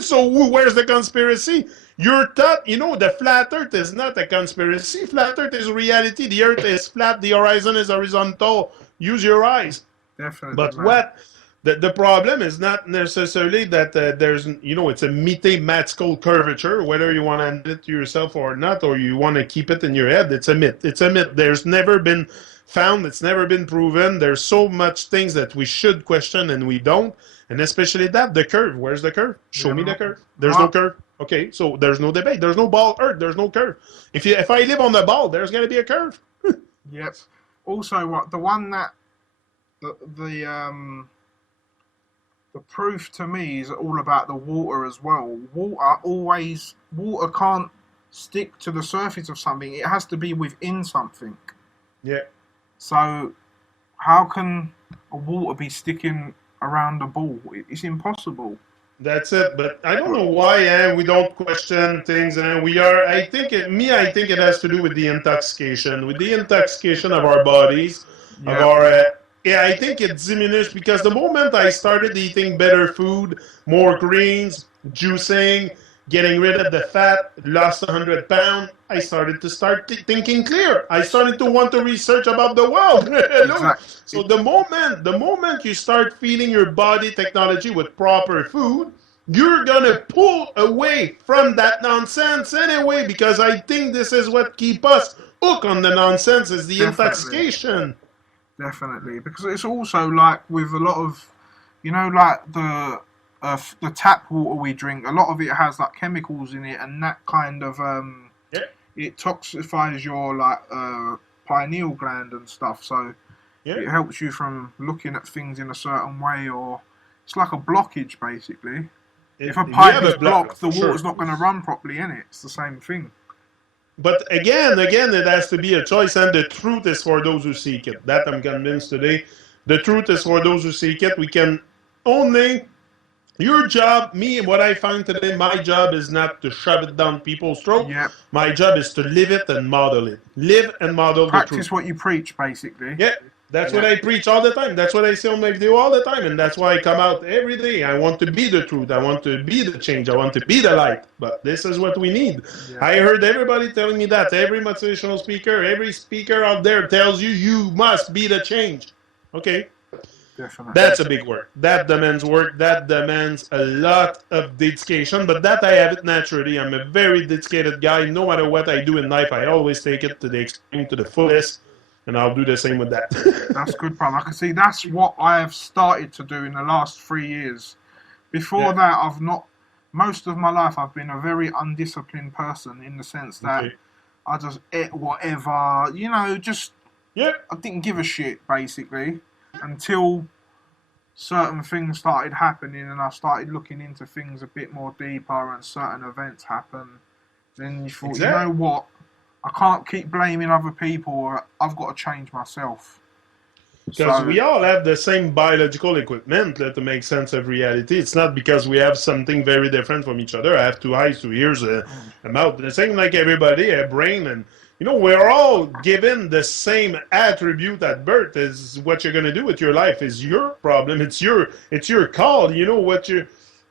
So where's the conspiracy? You're taught, the flat earth is not a conspiracy. Flat earth is reality. The earth is flat. The horizon is horizontal. Use your eyes. definitely, But man. what the problem is not necessarily that there's, it's a mathematical curvature, whether you want to admit it to yourself or not, or you want to keep it in your head. It's a myth. It's a myth. There's never been found. It's never been proven. There's so much things that we should question and we don't. And especially the curve. Where's the curve? Show Yeah, me the curve. There's no right. curve. Okay, so there's no debate. There's no ball earth. There's no curve. If I live on the ball, there's gonna be a curve. Yep. Also, what the one that the proof to me is all about the water as well. Water can't stick to the surface of something. It has to be within something. Yeah. So how can a water be sticking around a ball? It's impossible. That's it. But I don't But know why we don't question things. And we are, I think it has to do with the intoxication of our bodies, of yeah, our, yeah, I think it diminished because the moment I started eating better food, more greens, juicing, getting rid of the fat, lost 100 pounds, I started to thinking clear. I started to want to research about the world. Hello. So exactly. the moment you start feeding your body technology with proper food, you're gonna pull away from that nonsense anyway. Because I think this is what keep us hooked on the nonsense is the Definitely. intoxication. Definitely, because it's also like with a lot of, like the tap water we drink. A lot of it has like chemicals in it, and that kind of Yeah, it toxifies your like pineal gland and stuff. So yeah. it helps you from looking at things in a certain way, or it's like a blockage basically. If a We pipe have is a block blocked, the for water's sure. not going to run properly in it. It's the same thing. But again, it has to be a choice, and the truth is for those who seek it. That I'm convinced today. The truth is for those who seek it. We can only your job, me, what I find today, my job is not to shove it down people's throat. Yep. My job is to live it and model it. Live and model the truth. Practice what you preach, basically. Yeah, that's what Yeah. I preach all the time. That's what I say on my video all the time. And that's why I come out every day. I want to be the truth. I want to be the change. I want to be the light. But this is what we need. Yeah. I heard everybody telling me that. Every motivational speaker, every speaker out there tells you, you must be the change. Okay, Definitely. that's a big work. That demands work. That demands a lot of dedication. But that I have it naturally. I'm a very dedicated guy. No matter what I do in life, I always take it to the extreme, to the fullest. And I'll do the same with That's that. good, brother. I can see that's what I have started to do in the last 3 years. Before Yeah. that, I've not. Most of my life, I've been a very undisciplined person in the sense that Okay. I just ate whatever, just Yeah. I didn't give a shit basically until certain things started happening and I started looking into things a bit more deeper and certain events happen. Then you thought, you know Exactly. what? I can't keep blaming other people. I've got to change myself. Because So, we all have the same biological equipment to make sense of reality. It's not because we have something very different from each other. I have two eyes, two ears, a mouth. The same like everybody, a brain, and we're all given the same attribute at birth. Is what you're gonna do with your life is your problem. It's your call.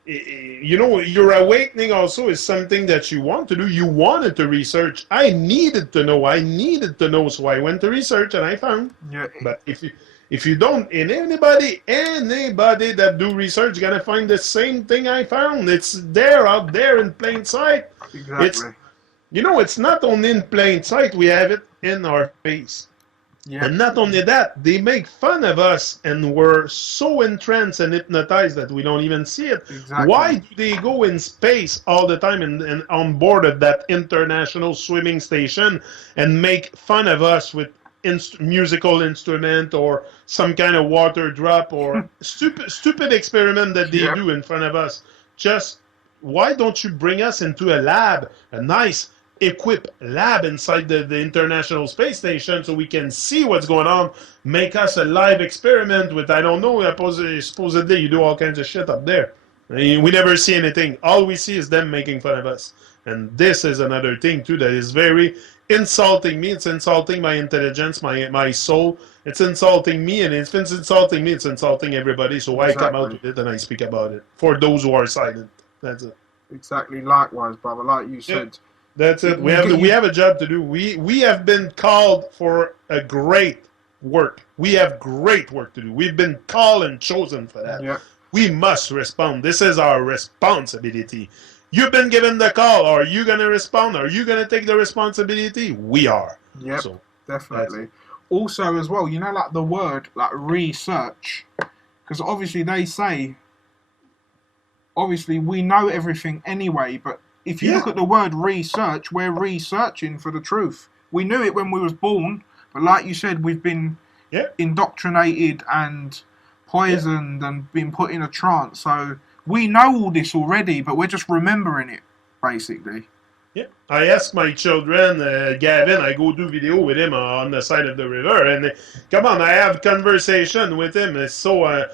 Your awakening also is something that you want to do. You wanted to research. I needed to know. So I went to research and I found. yeah, But if you don't, and anybody that do research gonna find the same thing I found. It's there out there in plain sight. It's exactly. it's not only in plain sight. We have it in our face. Yeah. And not only that, they make fun of us, and we're so entranced and hypnotized that we don't even see it. Exactly. Why do they go in space all the time and on board of that international swimming station and make fun of us with musical instrument or some kind of water drop or stupid experiment that they Yeah. do in front of us? Just why don't you bring us into a lab, a nice equip lab inside the International Space Station so we can see what's going on, make us a live experiment with, I don't know, supposedly you do all kinds of shit up there. I mean, we never see anything. All we see is them making fun of us. And this is another thing, too, that is very insulting me. It's insulting my intelligence, my soul. It's insulting me, and if it's insulting me, it's insulting everybody. So I come out Exactly. with it and I speak about it. For those who are silent. That's it. Exactly. Likewise, brother. Like you Yeah. said, That's it. We have a job to do. We have been called for a great work. We have great work to do. We've been called and chosen for that. Yeah. We must respond. This is our responsibility. You've been given the call. Are you gonna respond? Are you gonna take the responsibility? We are. Yep. So Definitely. Also, as well, you know, like the word like research, because obviously they say, obviously we know everything anyway, but if you look at the word research, we're researching for the truth. We knew it when we was born, but like you said, we've been indoctrinated and poisoned and been put in a trance. So we know all this already, but we're just remembering it, basically. Yeah, I ask my children, Gavin, I go do video with him on the side of the river, and come on, I have conversation with him. It's so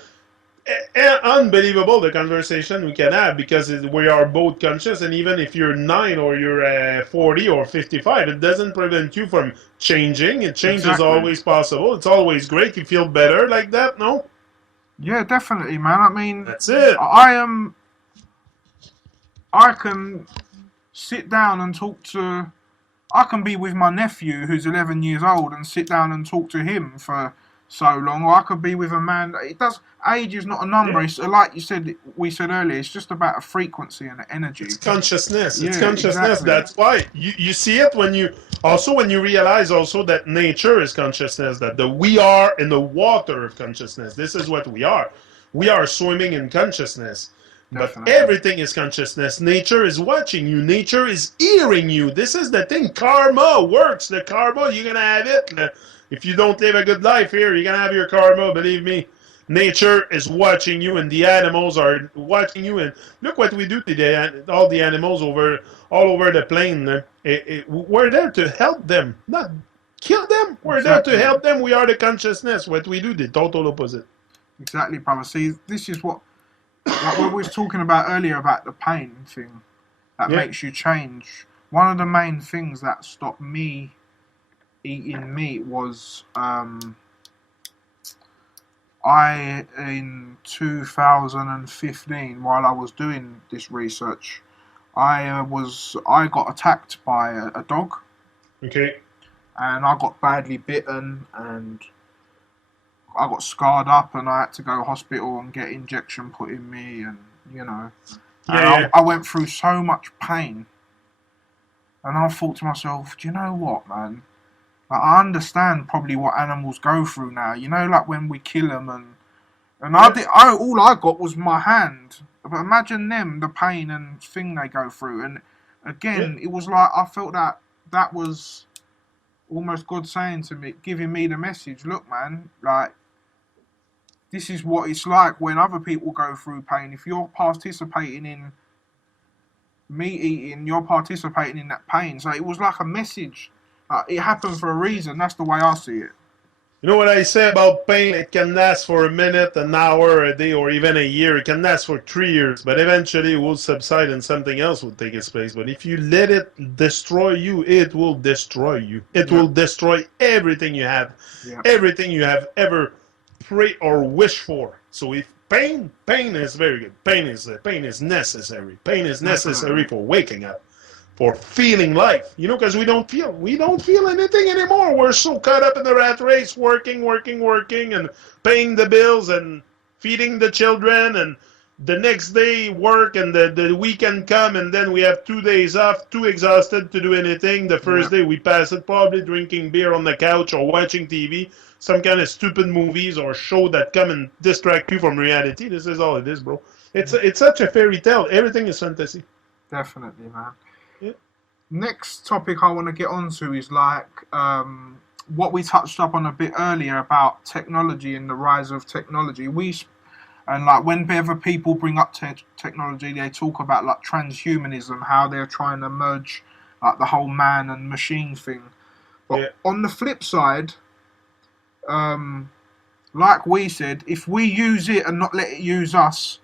unbelievable the conversation we can have because we are both conscious, and even if you're 9 or you're 40 or 55, it doesn't prevent you from changing. And change is Exactly. always possible. It's always great. You feel better like that, no? Yeah, definitely, man. I mean, That's it. I can sit down and talk to. I can be with my nephew who's 11 years old and sit down and talk to him for so long, or I could be with a man. It does. Age is not a number. Yeah. It's like you said. We said earlier. It's just about a frequency and an energy. It's consciousness. Yeah, It's consciousness. exactly. That's why you see it when you realize also that nature is consciousness, that we are in the water of consciousness. This is what we are. We are swimming in consciousness. But Definitely. everything is consciousness. Nature is watching you. Nature is hearing you. This is the thing. Karma works. The karma, you're going to have it. If you don't live a good life here, you're going to have your karma, believe me. Nature is watching you, and the animals are watching you. And look what we do today. All the animals all over the plain. We're there to help them, not kill them. We're Exactly. there to help them. We are the consciousness. What we do, the total opposite. Exactly, brother. See, this is what, like what we was talking about earlier about the pain thing that makes you change. One of the main things that stopped me eating meat was I in 2015 while I was doing this research, I got attacked by a dog. Okay. And I got badly bitten and I got scarred up and I had to go to hospital and get injection put in me and I went through so much pain. And I thought to myself, do you know what, man? Like, I understand probably what animals go through now. You know, like when we kill them and all I got was my hand. But imagine them, the pain and thing they go through. And again, it was like I felt that was almost God saying to me, giving me the message, look, man, like, this is what it's like when other people go through pain. If you're participating in meat eating, you're participating in that pain. So it was like a message. It happened for a reason. That's the way I see it. You know what I say about pain? It can last for a minute, an hour, a day, or even a year. It can last for 3 years, but eventually it will subside and something else will take its place. But if you let it destroy you, it will destroy you. It will destroy everything you have, everything you have ever prayed or wished for. So if pain is very good. Pain is necessary. Pain is necessary for waking up, for feeling life, because we don't feel anything anymore. We're so caught up in the rat race, working, and paying the bills and feeding the children and the next day work and the weekend come and then we have 2 days off, too exhausted to do anything. The first day we pass it probably drinking beer on the couch or watching TV, some kind of stupid movies or show that come and distract you from reality. This is all it is, bro. It's such a fairy tale. Everything is fantasy. Definitely, man. Yeah. Next topic I want to get onto is like what we touched up on a bit earlier about technology and the rise of technology. And like whenever people bring up technology, they talk about like transhumanism, how they're trying to merge like the whole man and machine thing. But on the flip side, like we said, if we use it and not let it use us,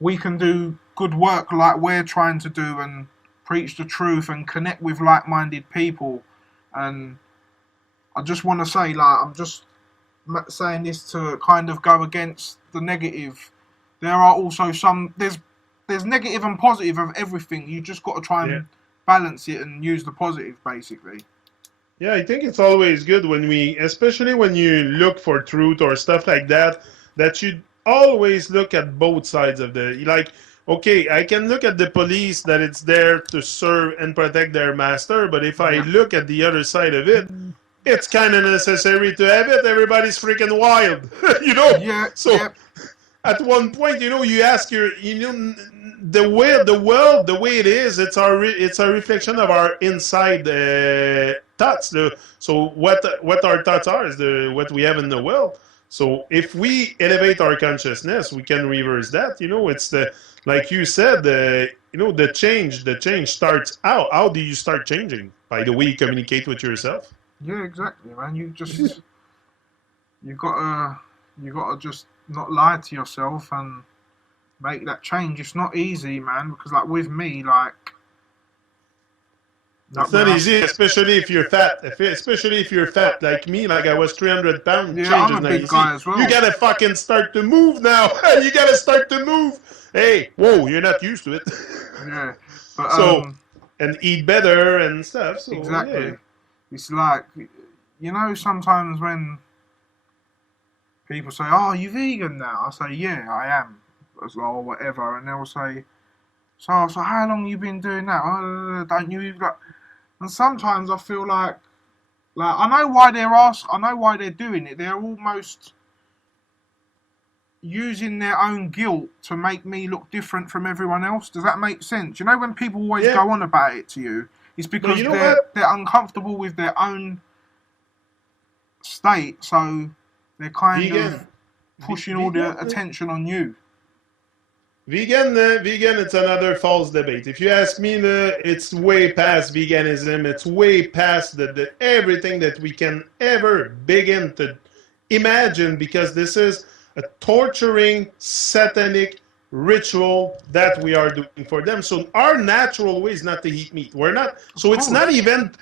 we can do good work like we're trying to do and preach the truth and connect with like-minded people. And I just want to say, like, I'm just saying this to kind of go against the negative. There are also there's negative and positive of everything. You just got to try and balance it and use the positive, basically. Yeah, I think it's always good when especially when you look for truth or stuff like that, that you always look at both sides of like, okay, I can look at the police that it's there to serve and protect their master, but if I look at the other side of it, it's kind of necessary to have it. Everybody's freaking wild, you know? Yeah, so at one point, you ask the world, the way it is, it's a reflection of our inside thoughts. So what our thoughts are is what we have in the world. So if we elevate our consciousness, we can reverse that. It's like you said, the change starts out. How do you start changing? By the way you communicate with yourself. Yeah, exactly, man. You gotta just not lie to yourself and make that change. It's not easy, man, because like with me, like it's not easy, especially if you're fat. Especially if you're fat, like me, like I was 300 pounds. Yeah, change I'm is a not big easy. guy as well. You gotta fucking start to move now. You gotta start to move. Hey, whoa, you're not used to it. Yeah, but and eat better and stuff. So, exactly. Yeah. It's like, sometimes when people say, "Oh, are you vegan now?" I say, "Yeah, I am," or whatever, and they'll say, "So how long you been doing that? Don't you like?" And sometimes I feel like I know why they're doing it. They're almost using their own guilt to make me look different from everyone else. Does that make sense? When people always go on about it to you, it's because they're uncomfortable with their own state, so they're kind of pushing all the attention on you. Vegan, it's another false debate. If you ask me, it's way past veganism. It's way past the everything that we can ever begin to imagine, because this is a torturing, satanic ritual that we are doing for them. So our natural way is not to eat meat. We're not. So it's not even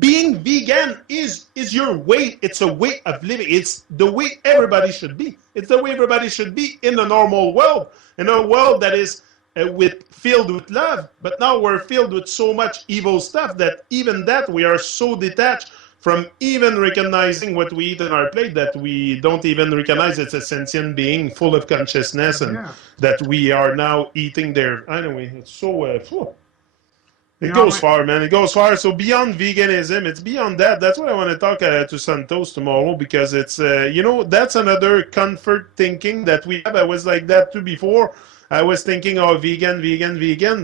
being vegan is your way. It's a way of living. It's the way everybody should be. It's the way everybody should be in a normal world, in a world that is filled with love. But now we're filled with so much evil stuff that even that we are so detached from even recognizing what we eat on our plate, that we don't even recognize it's a sentient being full of consciousness, and that we are now eating their. Anyway, it's so. It goes far, man. It goes far. So beyond veganism, it's beyond that. That's what I want to talk to Santos tomorrow, because it's, that's another comfort thinking that we have. I was like that too before. I was thinking, oh, vegan,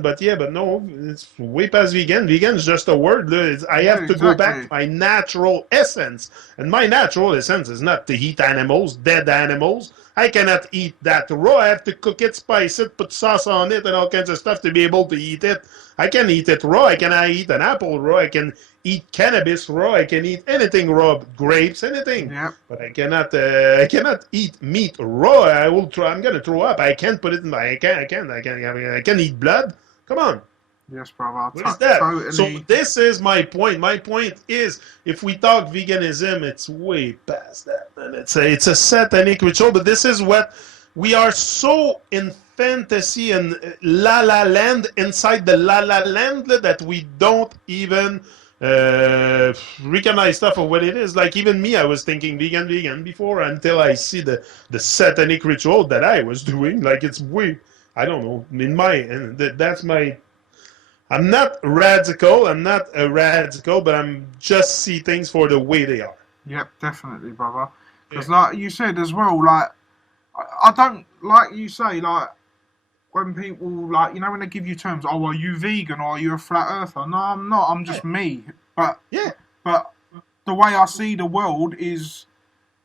but no, it's way past vegan. Vegan is just a word. I have to go back to my natural essence. And my natural essence is not to eat animals, dead animals. I cannot eat that raw. I have to cook it, spice it, put sauce on it, and all kinds of stuff to be able to eat it. I can eat it raw. I can eat an apple raw. I can eat cannabis raw. I can eat anything raw, grapes, anything. Yeah. But I cannot eat meat raw. I'm gonna throw up. I can't put it in my. I can eat blood. Come on. Yes, brother. What is that? Totally. So this is my point. My point is, if we talk veganism, it's way past that, and it's a satanic ritual. But this is what we are so in fantasy and la la land, inside the la la land, that we don't even recognize stuff for what it is. Like even me, I was thinking vegan before until I see the satanic ritual that I was doing. Like it's way, I don't know, in my, and that's my, I'm not radical, I'm not a radical, but I'm just see things for the way they are. Yep, definitely, brother. Yeah. Because like you said as well, like I don't like you say like when people like when they give you terms, oh, are you vegan or are you a flat earther? No, I'm not. I'm Yeah. just me. But Yeah. but the way I see the world is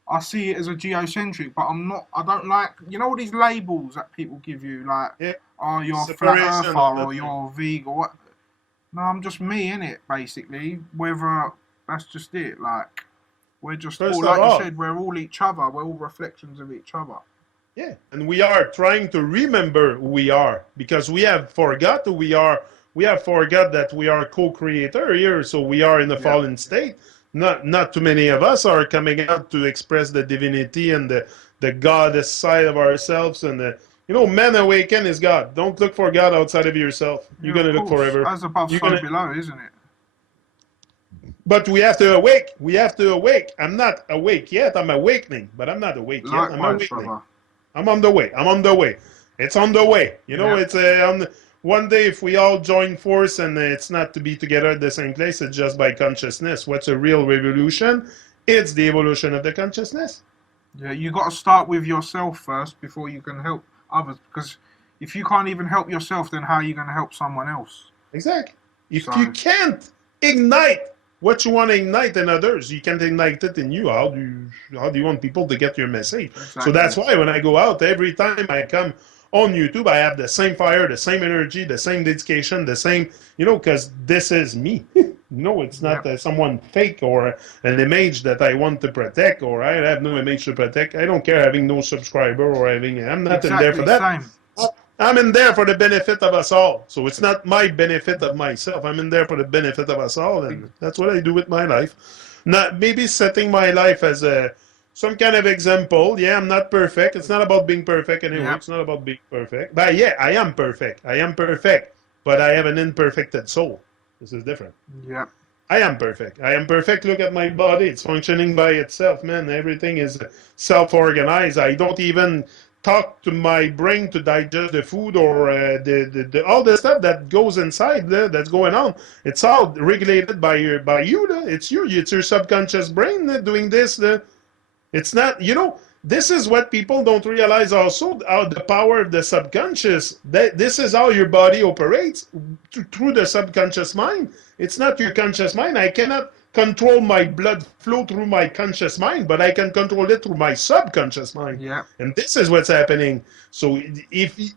I see it as a geocentric. But I'm not. I don't like all these labels that people give you like, Yeah. oh, you're a flat Separation earther all the or time. you're vegan. Or what? No, I'm just me in it basically. Whether that's just it. Like we're just all First of like you all, said. We're all each other. We're all reflections of each other. yeah, and we are trying to remember who we are because we have forgot who we are. We have forgot that we are co-creator here, so we are in the Yeah. fallen state. Not too many of us are coming out to express the divinity and the goddess side of ourselves. And man awaken is God. Don't look for God outside of yourself. You're Yeah, of gonna look course. forever. As above, You're so gonna, below, isn't it? but we have to awake. We have to awake. I'm not awake yet. I'm awakening, but I'm not awake yet. I'm Likewise, awakening. brother. I'm on the way. I'm on the way. It's on the way. Yeah, It's one day if we all join force and it's not to be together at the same place, it's just by consciousness. What's a real revolution? It's the evolution of the consciousness. yeah. You got to start with yourself first before you can help others. Because if you can't even help yourself, then how are you going to help someone else? Exactly. If you So, can't ignite what you want to ignite in others, you can't ignite it in you. How do you want people to get your message? So exactly. that's why when I go out, every time I come on YouTube, I have the same fire, the same energy, the same dedication, the same, because this is me. It's Yeah, not someone fake or an image that I want to protect, or I have no image to protect. I don't care having no subscriber or having. I'm not in there for exactly. that. Same. I'm in there for the benefit of us all. So it's not my benefit of myself. I'm in there for the benefit of us all, and that's what I do with my life. Not maybe setting my life as some kind of example. Yeah, I'm not perfect. It's not about being perfect anyway. Yeah, It's not about being perfect. But yeah, I am perfect. I am perfect. But I have an imperfected soul. This is different. yeah, I am perfect. I am perfect. Look at my body. It's functioning by itself, man. Everything is self-organized. I don't even talk to my brain to digest the food or all the stuff that goes inside that's going on. It's all regulated by you. It's you. It's your subconscious brain doing this. It's not, this is what people don't realize also, how the power of the subconscious, this is how your body operates through the subconscious mind. It's not your conscious mind. I cannot control my blood flow through my conscious mind, but I can control it through my subconscious mind. yeah. And this is what's happening. So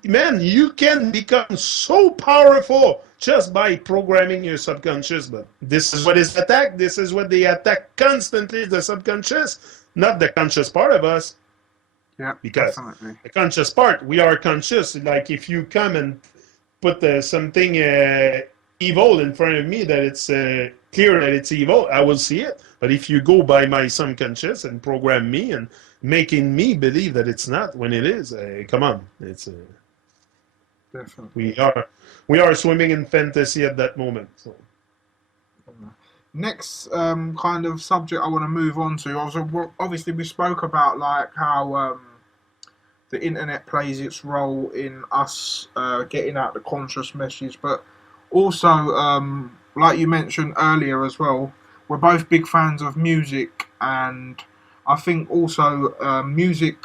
man, you can become so powerful just by programming your subconscious. But this is what is attacked. This is what they attack constantly, the subconscious, not the conscious part of us. Yeah, Because definitely. the conscious part, we are conscious. Like if you come and put something evil in front of me, that it's clear that it's evil, I will see it. But if you go by my subconscious and program me and making me believe that it's not when it is, come on, it's Definitely. we are swimming in fantasy at that moment. So. Next kind of subject I want to move on to. Obviously, we spoke about like how the internet plays its role in us getting out the conscious message, but also, like you mentioned earlier as well, we're both big fans of music, and I think also music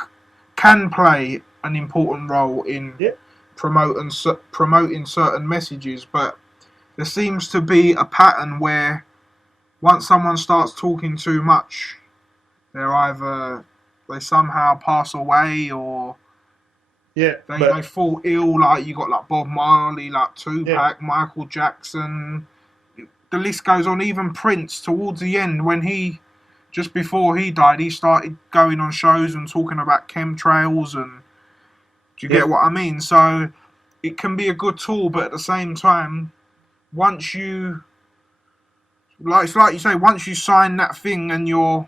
can play an important role in Yeah. promoting certain messages, but there seems to be a pattern where once someone starts talking too much, they somehow pass away or Yeah, they fall ill. Like you got like Bob Marley, like yeah, Tupac, Michael Jackson. The list goes on. Even Prince, towards the end, when just before he died, he started going on shows and talking about chemtrails. And do you yeah, get what I mean? So it can be a good tool, but at the same time, once you it's like you say, once you sign that thing and you're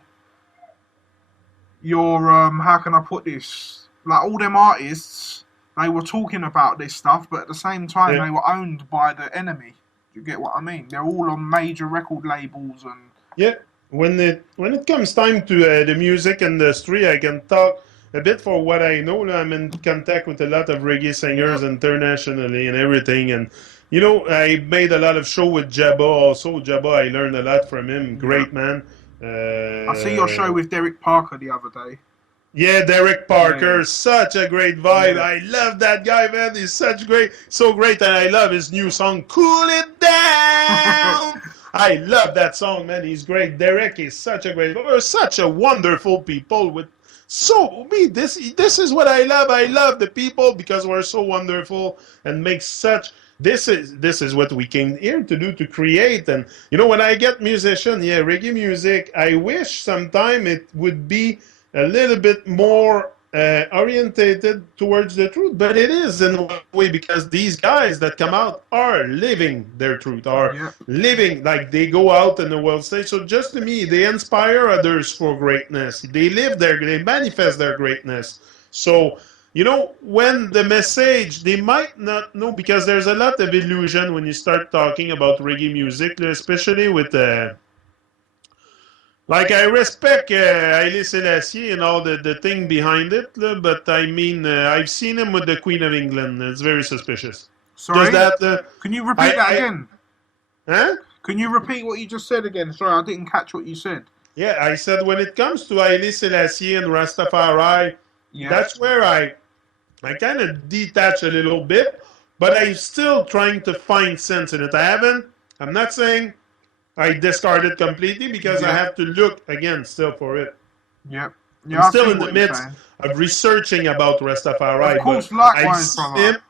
how can I put this? Like all them artists, they were talking about this stuff, but at the same time yeah, they were owned by the enemy. Do you get what I mean? They're all on major record labels and Yeah. When it comes time to the music industry, I can talk a bit for what I know. I'm in contact with a lot of reggae singers internationally and everything. And I made a lot of show with Jabba also. Jabba, I learned a lot from him. Great man. I see your show with Derek Parker the other day. Yeah, Derek Parker, such a great vibe. I love that guy, man. He's so great, and I love his new song, "Cool It Down." I love that song, man. He's great. Derek is such a we're such a wonderful people with this is what I love. I love the people because we're so wonderful and make such. This is what we came here to do, to create. And when I get musician, reggae music, I wish sometime it would be a little bit more orientated towards the truth, but it is in a way because these guys that come out are living their truth, are living like they go out in the world stage. So just to me, they inspire others for greatness. They they manifest their greatness. So when the message, they might not know, because there's a lot of illusion when you start talking about reggae music, especially with like, I respect Haile Selassie and all the thing behind it, but I mean, I've seen him with the Queen of England. It's very suspicious. Sorry? Just that, Can you repeat that again? Huh? Can you repeat what you just said again? Sorry, I didn't catch what you said. Yeah, I said when it comes to Haile Selassie and Rastafari, that's where I kind of detach a little bit, but I'm still trying to find sense in it. I'm not saying I discard it completely, because I have to look again still for it. Yep. I'm still in the midst of researching about Rastafari. Of course, likewise, brother.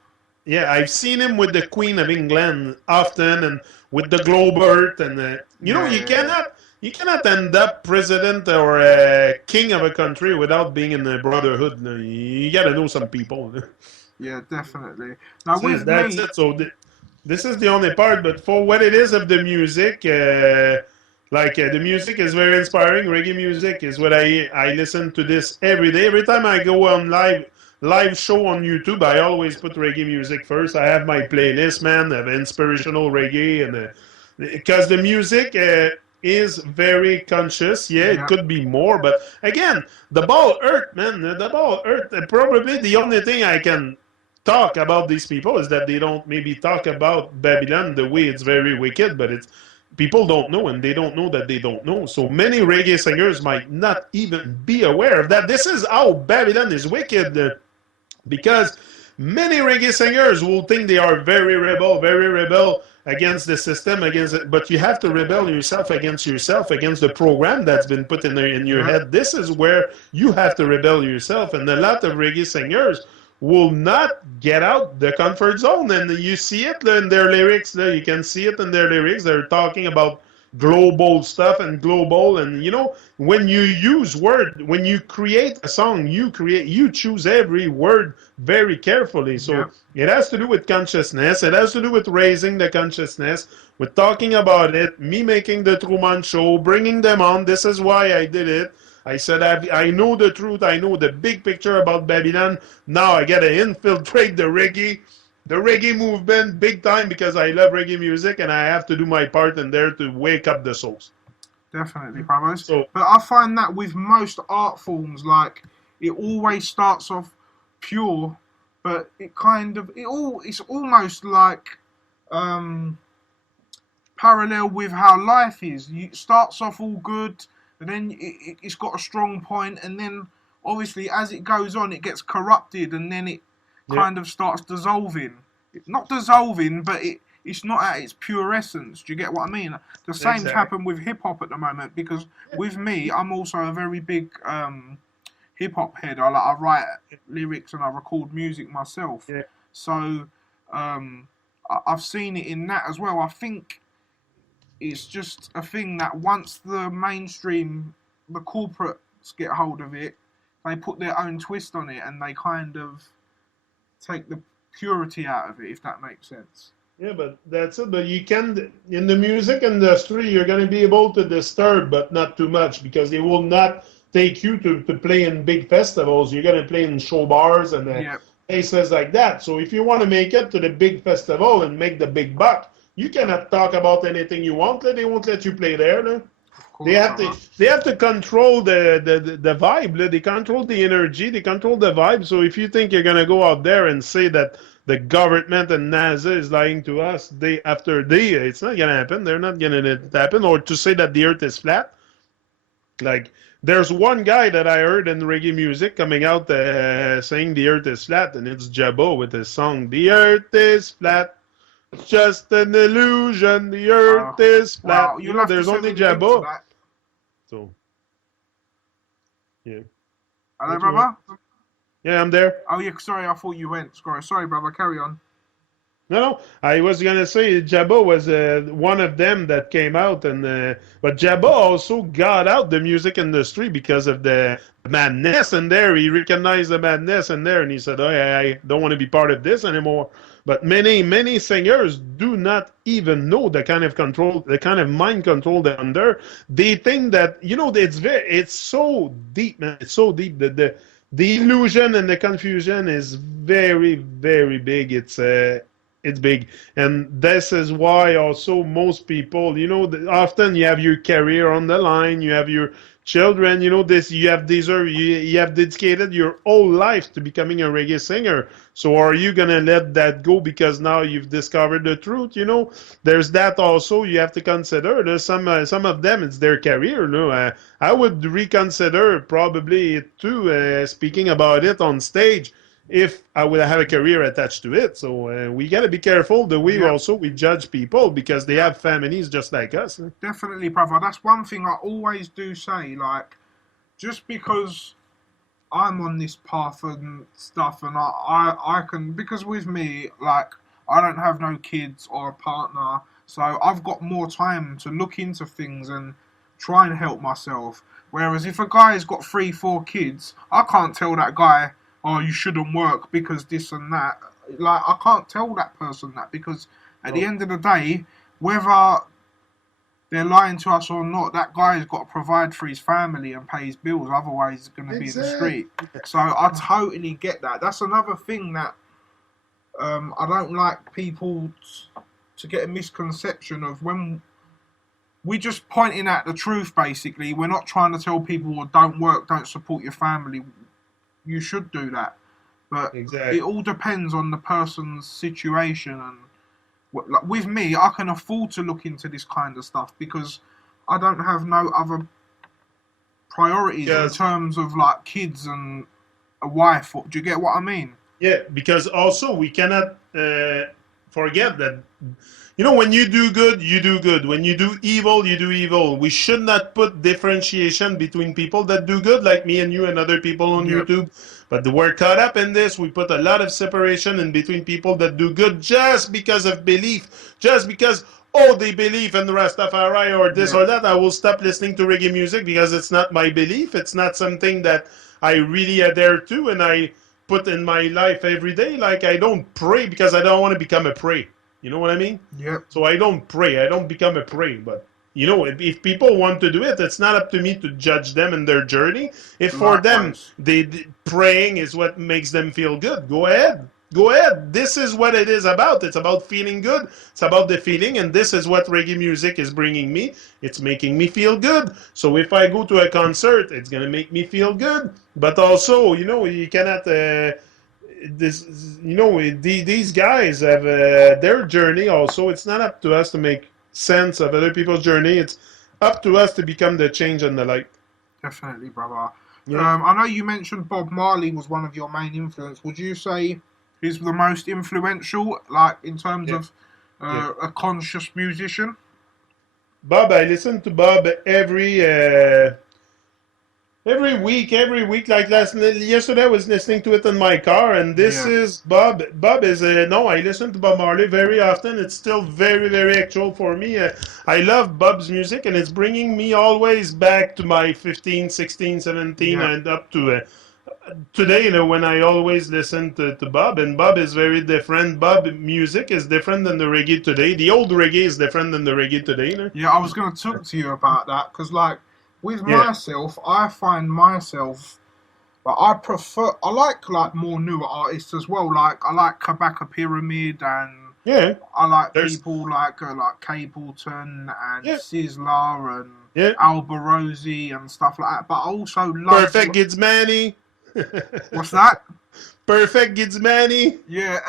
I've seen him with the Queen of England often, and with the Globe Earth, and you cannot end up president or king of a country without being in the Brotherhood. You got to know some people. Yeah, definitely. Now that's it. So this is the only part, but for what it is of the music, the music is very inspiring. Reggae music is what I listen to this every day. Every time I go on live show on YouTube, I always put reggae music first. I have my playlist, man, of inspirational reggae, and because the music is very conscious. It could be more, but again, the ball earth, man, the ball earth. Probably the only thing I can talk about these people is that they don't maybe talk about Babylon the way it's very wicked, but it's people don't know, and they don't know that they don't know. So many reggae singers might not even be aware of that. This is how Babylon is wicked, because many reggae singers will think they are very rebel against the system, but you have to rebel yourself, against the program that's been put in your head. This is where you have to rebel yourself, and a lot of reggae singers will not get out the comfort zone, and you see it in their lyrics. You can see it in their lyrics. They're talking about global stuff and global, and when you use when you create a song, you choose every word very carefully. So it has to do with consciousness. It has to do with raising the consciousness, with talking about it, me making the Tru-Mon show, bringing them on. This is why I did it. I said, I know the truth. I know the big picture about Babylon. Now I got to infiltrate the reggae movement big time, because I love reggae music, and I have to do my part in there to wake up the souls. Definitely, brothers. But I find that with most art forms, like, it always starts off pure, but it's almost like parallel with how life is. It starts off all good, and then it's got a strong point, and then obviously as it goes on, it gets corrupted, and then it kind of starts dissolving. Not dissolving, but it's not at its pure essence. Do you get what I mean? The same's happened with hip hop at the moment, because with me, I'm also a very big hip hop head. I write lyrics and I record music myself. So I've seen it in that as well. I think it's just a thing that once the mainstream, the corporates get hold of it, they put their own twist on it, and they kind of take the purity out of it, if that makes sense. Yeah, but that's it. But you can, in the music industry, you're going to be able to disturb, but not too much, because they will not take you to play in big festivals. You're going to play in show bars and places like that. So if you want to make it to the big festival and make the big buck, You cannot talk about anything you want. They won't let you play there. No? Of course, brother. They have to control the vibe. They control the energy. They control the vibe. So if you think you're gonna go out there and say that the government and NASA is lying to us day after day, it's not gonna happen. They're not gonna let it happen. Or to say that the Earth is flat. Like there's one guy that I heard in reggae music coming out saying the Earth is flat, and it's Jabbo with his song "The Earth is flat." It's just an illusion. The Earth is flat. Wow, You you'll know, have to there's send only me the link to Jabbo. that. So, yeah. Hello, brother? Yeah, I'm there. Oh, yeah, sorry, I thought you went. Sorry, brother, carry on. No, I was gonna say Jabba was one of them that came out, and but Jabba also got out the music industry because of the madness in there. He recognized the madness in there, and he said, "Oh, I don't want to be part of this anymore." But many singers do not even know the kind of control, the kind of mind control they're under. They think that it's so deep, man. It's so deep that the illusion and the confusion is very big. It's big, and this is why also most people, often you have your career on the line, you have your children, you have dedicated your whole life to becoming a reggae singer. So are you gonna let that go because now you've discovered the truth? There's that also you have to consider. There's some of them, it's their career. I would reconsider probably it too, speaking about it on stage, if I would have a career attached to it. So we got to be careful the way Yeah, we judge people because they yeah, have families just like us. definitely, brother. That's one thing I always do say. Like, just because I'm on this path and stuff, and I can, because with me, like, I don't have no kids or a partner, so I've got more time to look into things and try and help myself. Whereas if a guy's got 3, 4 kids, I can't tell that guy, oh, you shouldn't work because this and that. Like, I can't tell that person that because at the No. end of the day, whether they're lying to us or not, that guy's got to provide for his family and pay his bills. Otherwise, he's going to be in the street. Exactly. So I totally get that. That's another thing that I don't like people to get a misconception of when we're just pointing at the truth. Basically, we're not trying to tell people, well, don't work, don't support your family. You should do that, but it Exactly. all depends on the person's situation and like with me, I can afford to look into this kind of stuff because I don't have no other priorities in Because terms of like kids and a wife. Do you get what I mean? Yeah, because also we cannot forget that when you do good, you do good. When you do evil, you do evil. We should not put differentiation between people that do good, like me and you and other people on Yep. YouTube. But we're caught up in this. We put a lot of separation in between people that do good just because of belief, just because they believe in the Rastafari or this Yep. or that. I will stop listening to reggae music because it's not my belief. It's not something that I really adhere to, and I put in my life every day. Like I don't pray because I don't want to become a prey. You know what I mean? Yep. So I don't pray. I don't become a prey. But if people want to do it, it's not up to me to judge them in their journey. If for them Likewise. praying is what makes them feel good, go ahead. Go ahead. This is what it is about. It's about feeling good. It's about the feeling, and this is what reggae music is bringing me. It's making me feel good. So if I go to a concert, it's gonna make me feel good. But also, you cannot. These guys have their journey. Also, it's not up to us to make sense of other people's journey. It's up to us to become the change and the light. Definitely, brother. Yeah. I know you mentioned Bob Marley was one of your main influence. Would you say he's the most influential, like in terms Yeah. of Yeah. a conscious musician? Bob, I listen to Bob every week, like yesterday, I was listening to it in my car, and this Yeah. is Bob. Bob is no, I listen to Bob Marley very often. It's still very actual for me. I love Bob's music, and it's bringing me always back to my 15, 16, 17, Yeah. and up to today. When I always listen to Bob, and Bob is very different. Bob music is different than the reggae today. The old reggae is different than the reggae today. Yeah, I was going to talk to you about that because, like, with Yeah, myself, I find myself, but I like more newer artists as well. Like, I like Kabaka Pyramid and Yeah. I like There's people like Capleton and yeah. Sizzler and Yeah. Alberosi and stuff like that. But I also love Perfect Gidsmani. what's that? Perfect Gidsmani. Yeah,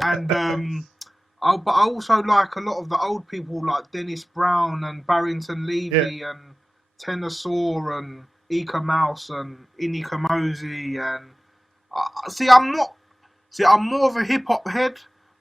and but I also like a lot of the old people like Dennis Brown and Barrington Yeah. Levy and Tenasaur and Eka Mouse and Inika Mosi and see, I'm more of a hip hop head,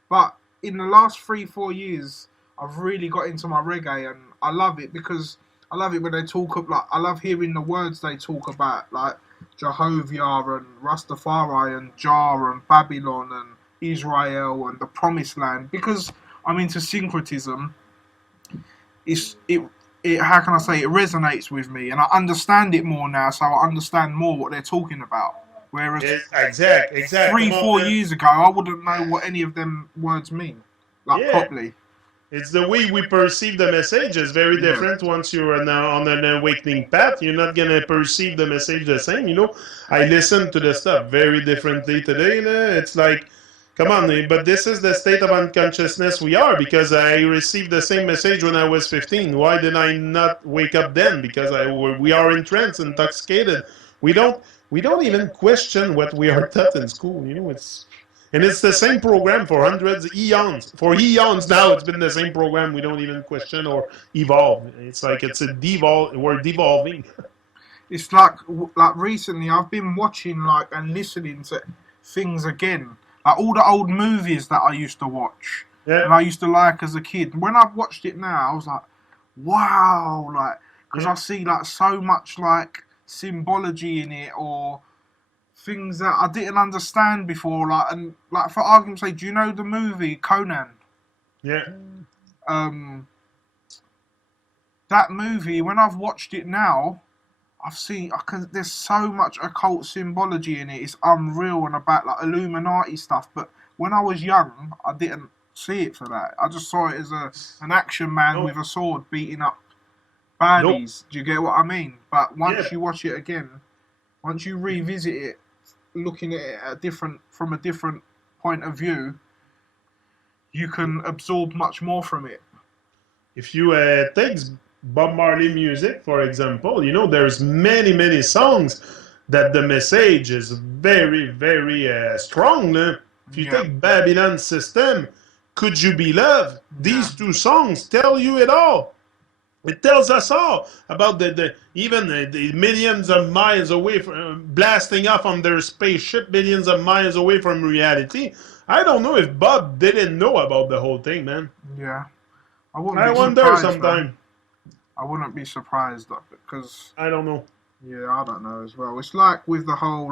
but in the last 3-4 years, I've really got into my reggae, and I love it because I love it when they talk of like I love hearing the words they talk about, like Jehovah and Rastafari and Jah and Babylon and Israel and the Promised Land. Because I'm into syncretism, it how can I say, it resonates with me, and I understand it more now, so I understand more what they're talking about. Whereas Exact. three, Come on, four man. years ago, I wouldn't know what any of them words mean, like Yeah. properly. It's the way we perceive the message is very Yeah. different once you're on an awakening path. You're not going to perceive the message the same. I listen to the stuff very differently today. It's like, come on, but this is the state of unconsciousness we are because I received the same message when I was 15. Why did I not wake up then? Because we are in trance, intoxicated. We don't we don't even question what we are taught in school. It's the same program for hundreds, eons. For eons now, it's been the same program. We don't even question or evolve. It's like it's a devolve. We're devolving. It's like recently I've been watching like and listening to things again, like all the old movies that I used to watch Yeah, and I used to like as a kid. When I've watched it now, I was like, wow, like because yeah. I see like so much like symbology in it or things that I didn't understand before. Like and like for argument's sake, do you know the movie Conan? Yeah. Um, that movie when I've watched it now. I've seen. There's so much occult symbology in it. It's unreal and about like Illuminati stuff. But when I was young, I didn't see it for that. I just saw it as an action man No, with a sword beating up nope. baddies. Do you get what I mean? But Yeah. once you watch it again, once you revisit it, looking at it from a different point of view, you can absorb much more from it. If you take Bob Marley music, for example, there's many songs that the message is very strong. If you Yeah, take Babylon System, Could You Be Loved? yeah, These two songs tell you it all. It tells us all about the millions of miles away from blasting off on their spaceship, millions of miles away from reality. I don't know if Bob didn't know about the whole thing, man. yeah. I wouldn't I be wonder surprised though. sometime. I wouldn't be surprised though, because I don't know. yeah, I don't know as well. It's like with the whole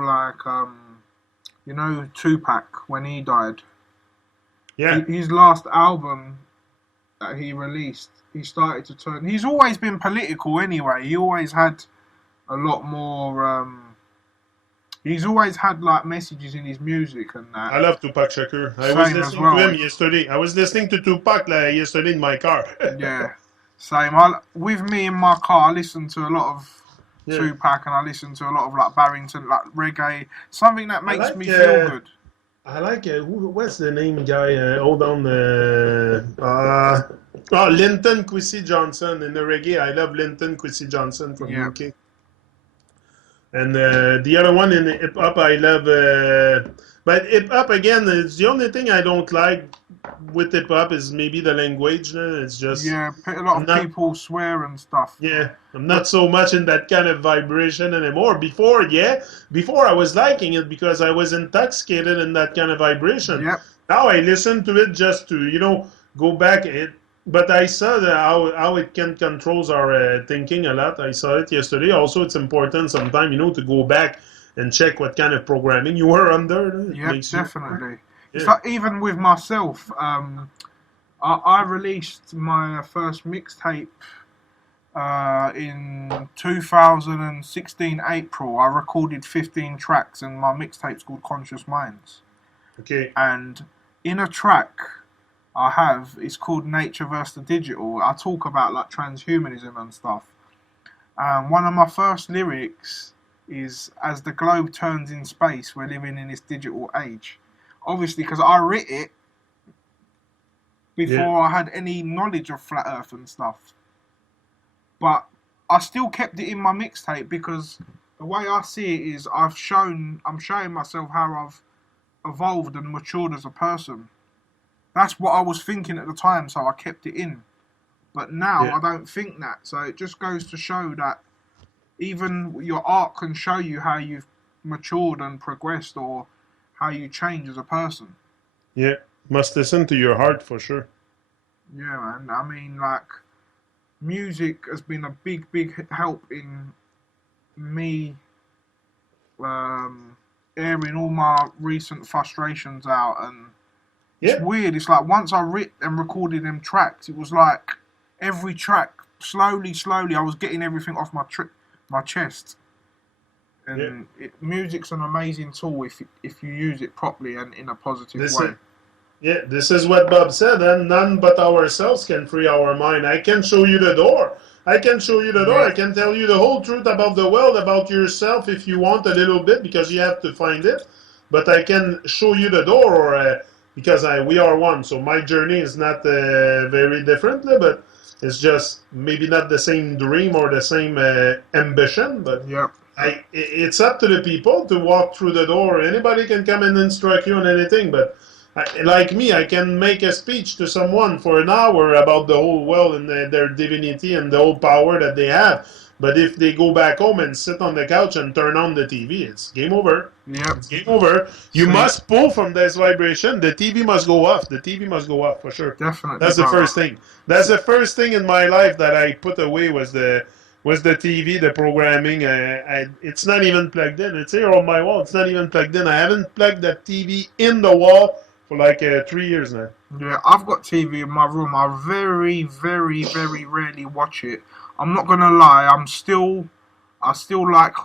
Tupac when he died. Yeah, His last album that he released, he started to turn. He's always been political anyway. He always had a lot more. He's always had like messages in his music and that. I love Tupac Shakur. I was Same as listening to well. him yesterday. I was listening to Tupac yesterday in my car. Yeah, same. With me in my car, I listen to a lot of Yeah, Tupac and I listen to a lot of like Barrington, like reggae. Something that I makes like. me feel good. I like. What's the name, guy? Hold on. Linton Kwesi Johnson in the reggae. I love Linton Kwesi Johnson from Yeah. UK. And the other one in the hip hop, I love. But hip hop again, it's the only thing I don't like with hip hop is maybe the language. It's just Yeah, a lot I'm of not. people swear and stuff. Yeah, I'm not But so much in that kind of vibration anymore. Before I was liking it because I was intoxicated in that kind of vibration. yep, Now I listen to it just to go back. But I saw how it can controls our thinking a lot. I saw it yesterday. Also, it's important sometimes to go back and check what kind of programming you were under. It yep, makes you definitely. It's yeah. like even with myself. I released my first mixtape in 2016 April. I recorded 15 tracks, and my mixtape's called Conscious Minds. Okay. And in a track I have, it's called Nature versus the Digital. I talk about like transhumanism and stuff. One of my first lyrics is, "As the globe turns in space, we're living in this digital age." Obviously, because I writ it before I had any knowledge of flat Earth and stuff. But I still kept it in my mixtape because the way I see it is I'm showing myself how I've evolved and matured as a person. That's what I was thinking at the time, so I kept it in. But now I don't think that. So it just goes to show that even your art can show you how you've matured and progressed or how you change as a person. Yeah, must listen to your heart for sure. Yeah, man. I mean, like, music has been a big help in me airing all my recent frustrations out. And it's weird. It's like once I writ and recorded them tracks, it was like every track, slowly, I was getting everything off my chest. And music's an amazing tool if you use it properly and in a positive way. This is what Bob said, and none but ourselves can free our mind. I can show you the door. I can tell you the whole truth about the world, about yourself if you want a little bit, because you have to find it. But I can show you the door, because we are one. So my journey is not very different, but it's just maybe not the same dream or the same ambition. But it's up to the people to walk through the door. Anybody can come and instruct you on anything, but like me, I can make a speech to someone for an hour about the whole world and their divinity and the whole power that they have. But if they go back home and sit on the couch and turn on the TV, it's game over. Yep. It's game over. You must pull from this vibration. The TV must go off. The TV must go off for sure. Definitely. That's the first thing. That's the first thing in my life that I put away was the TV, the programming. It's not even plugged in. It's here on my wall. It's not even plugged in. I haven't plugged that TV in the wall for like 3 years now. Yeah, I've got TV in my room. I very rarely watch it. I'm not gonna lie. I still like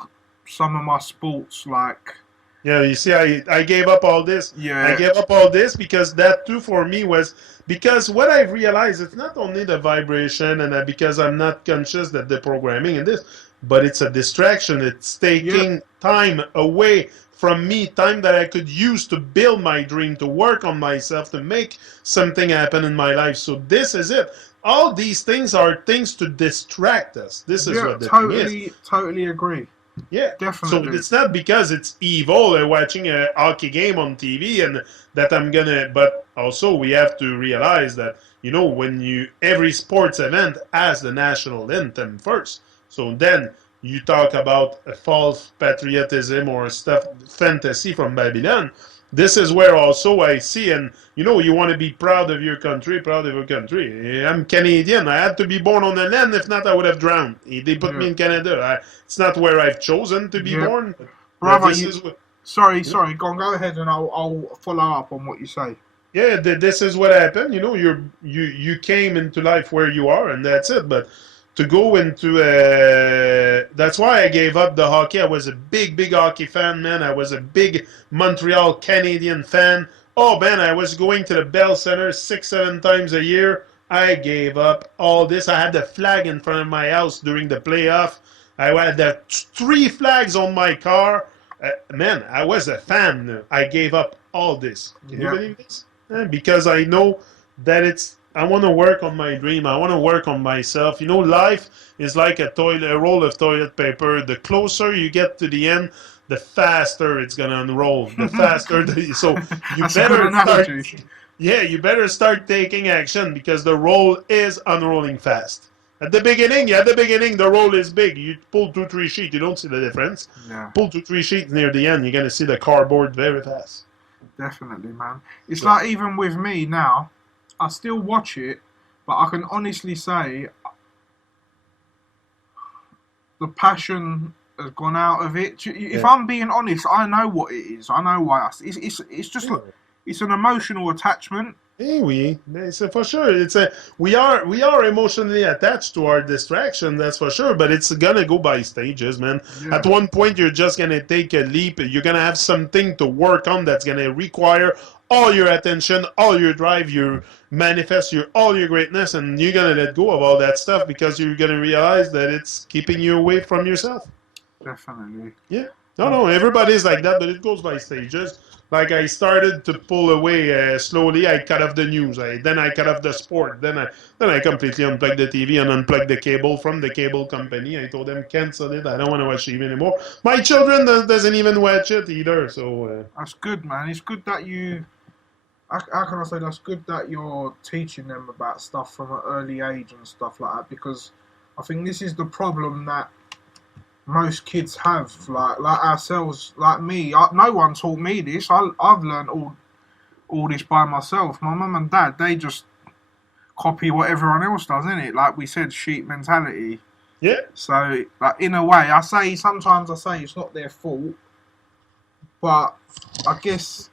some of my sports, like. Yeah, you see, I gave up all this. Yeah. I gave up all this because that too for me was because what I've realized, it's not only the vibration and because I'm not conscious that the programming and this, but it's a distraction. It's taking time away from me, time that I could use to build my dream, to work on myself, to make something happen in my life. So this is it. All these things are things to distract us. This is what the thing is. Totally agree. Yeah, definitely. So it's not because it's evil watching a hockey game on TV and that I'm gonna. But also we have to realize that when every sports event has the national anthem first. So then you talk about a false patriotism or stuff fantasy from Babylon. This is where also I see, and you want to be proud of your country, I'm Canadian. I had to be born on the land. If not, I would have drowned. They put me in Canada. It's not where I've chosen to be born. Brother, sorry. Go ahead, and I'll follow up on what you say. Yeah, this is what happened. You came into life where you are, and that's it. But to go into that's why I gave up the hockey. I was a big hockey fan, man. I was a big Montreal Canadian fan. Oh man, I was going to the Bell Center 6-7 times a year. I gave up all this. I had the flag in front of my house during the playoff. I had the 3 flags on my car. Man, I was a fan. I gave up all this. Can you believe this? Because I know that I want to work on my dream. I want to work on myself. Life is like a roll of toilet paper. The closer you get to the end, the faster it's gonna unroll. The faster. So you better start. Yeah, you better start taking action because the roll is unrolling fast. At the beginning, the roll is big. You pull 2-3 sheets, you don't see the difference. Yeah. Pull 2-3 sheets near the end, you're gonna see the cardboard very fast. Definitely, man. It's like even with me now, I still watch it, but I can honestly say the passion has gone out of it. If I'm being honest, I know what it is. I know why. It's just like it's an emotional attachment. Oui, for sure. We are emotionally attached to our distraction, that's for sure. But it's gonna go by stages, man. Yeah. At one point, you're just gonna take a leap. You're gonna have something to work on that's gonna require all your attention, all your drive, you manifest all your greatness, and you're gonna let go of all that stuff because you're gonna realize that it's keeping you away from yourself. Definitely. Yeah. No, everybody's like that, but it goes by stages. like I started to pull away slowly. I cut off the news. Then I cut off the sport. Then I completely unplugged the TV and unplugged the cable from the cable company. I told them cancel it. I don't want to watch TV anymore. My children doesn't even watch it either. So That's good, man. It's good that you. How can I say that's good that you're teaching them about stuff from an early age and stuff like that, because I think this is the problem that most kids have, like ourselves, like me. No one taught me this. I've learned all this by myself. My mum and dad, they just copy what everyone else does, innit? Like we said, sheep mentality. yeah, So, like in a way, sometimes I say it's not their fault, but I guess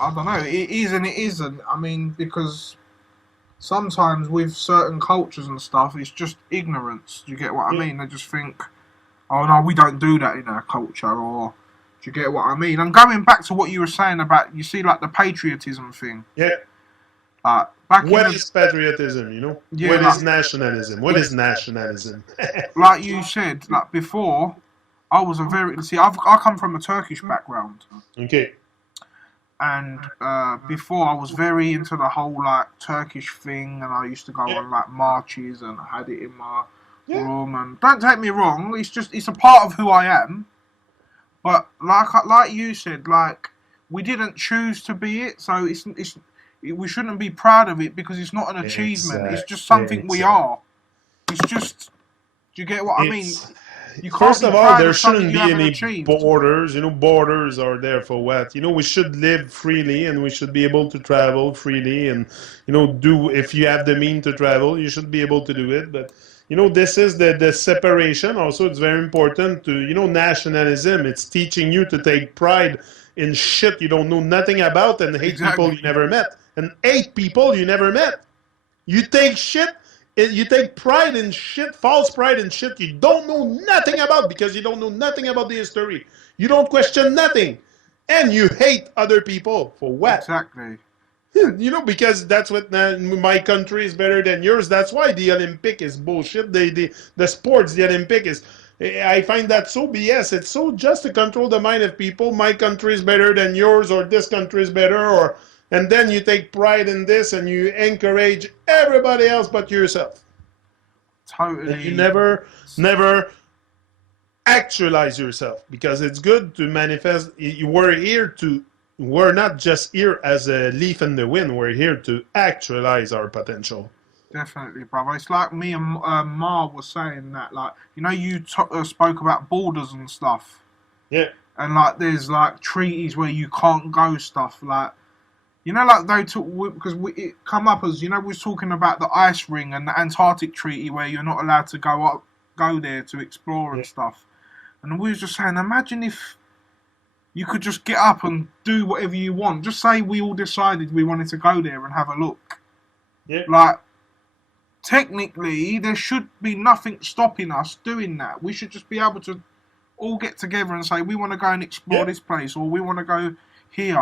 I don't know. It is and it isn't. I mean, because sometimes with certain cultures and stuff, it's just ignorance. Do you get what I mean? They just think, oh no, we don't do that in our culture, or do you get what I mean? And going back to what you were saying about, you see, like the patriotism thing. yeah. Like What is patriotism? You know, Yeah, what like- is nationalism? What is nationalism? like you said, like before, I was I come from a Turkish background, Okay. and before I was very into the whole like Turkish thing, and I used to go on like marches, and I had it in my room. And don't take me wrong, it's a part of who I am. But like you said, like we didn't choose to be it, so we shouldn't be proud of it because it's not an achievement. It's just something we are. It's just. Do you get what I mean? You can't First be of all, proud there of something shouldn't you be haven't any achieved. borders. You know, borders are there for what? You know, we should live freely and we should be able to travel freely and, you know, if you have the means to travel, you should be able to do it. But, you know, this is the separation. Also, it's very important to, you know, nationalism. It's teaching you to take pride in shit you don't know nothing about and hate people you never met. And hate people you never met. You take shit. You take pride in shit, false pride in shit you don't know nothing about because you don't know nothing about the history. You don't question nothing. And you hate other people. For what? Exactly. You know, because that's what my country is better than yours. That's why the Olympic is bullshit. The sports, the Olympic is. I find that so BS. It's so just to control the mind of people. My country is better than yours, or this country is better, or and then you take pride in this and you encourage everybody else but yourself. Totally. And you never actualize yourself because it's good to manifest. We're not just here as a leaf in the wind. We're here to actualize our potential. Definitely, brother. It's like me and Ma was saying that, like, you know, you spoke about borders and stuff. Yeah. And like, there's like treaties where you can't go stuff like. You know, like they talk because it come up as, you know, we're talking about the ice ring and the Antarctic Treaty where you're not allowed to go there to explore and stuff. And we was just saying, imagine if you could just get up and do whatever you want. Just say we all decided we wanted to go there and have a look. Yeah. Like, technically, there should be nothing stopping us doing that. We should just be able to all get together and say we want to go and explore this place, or we want to go here.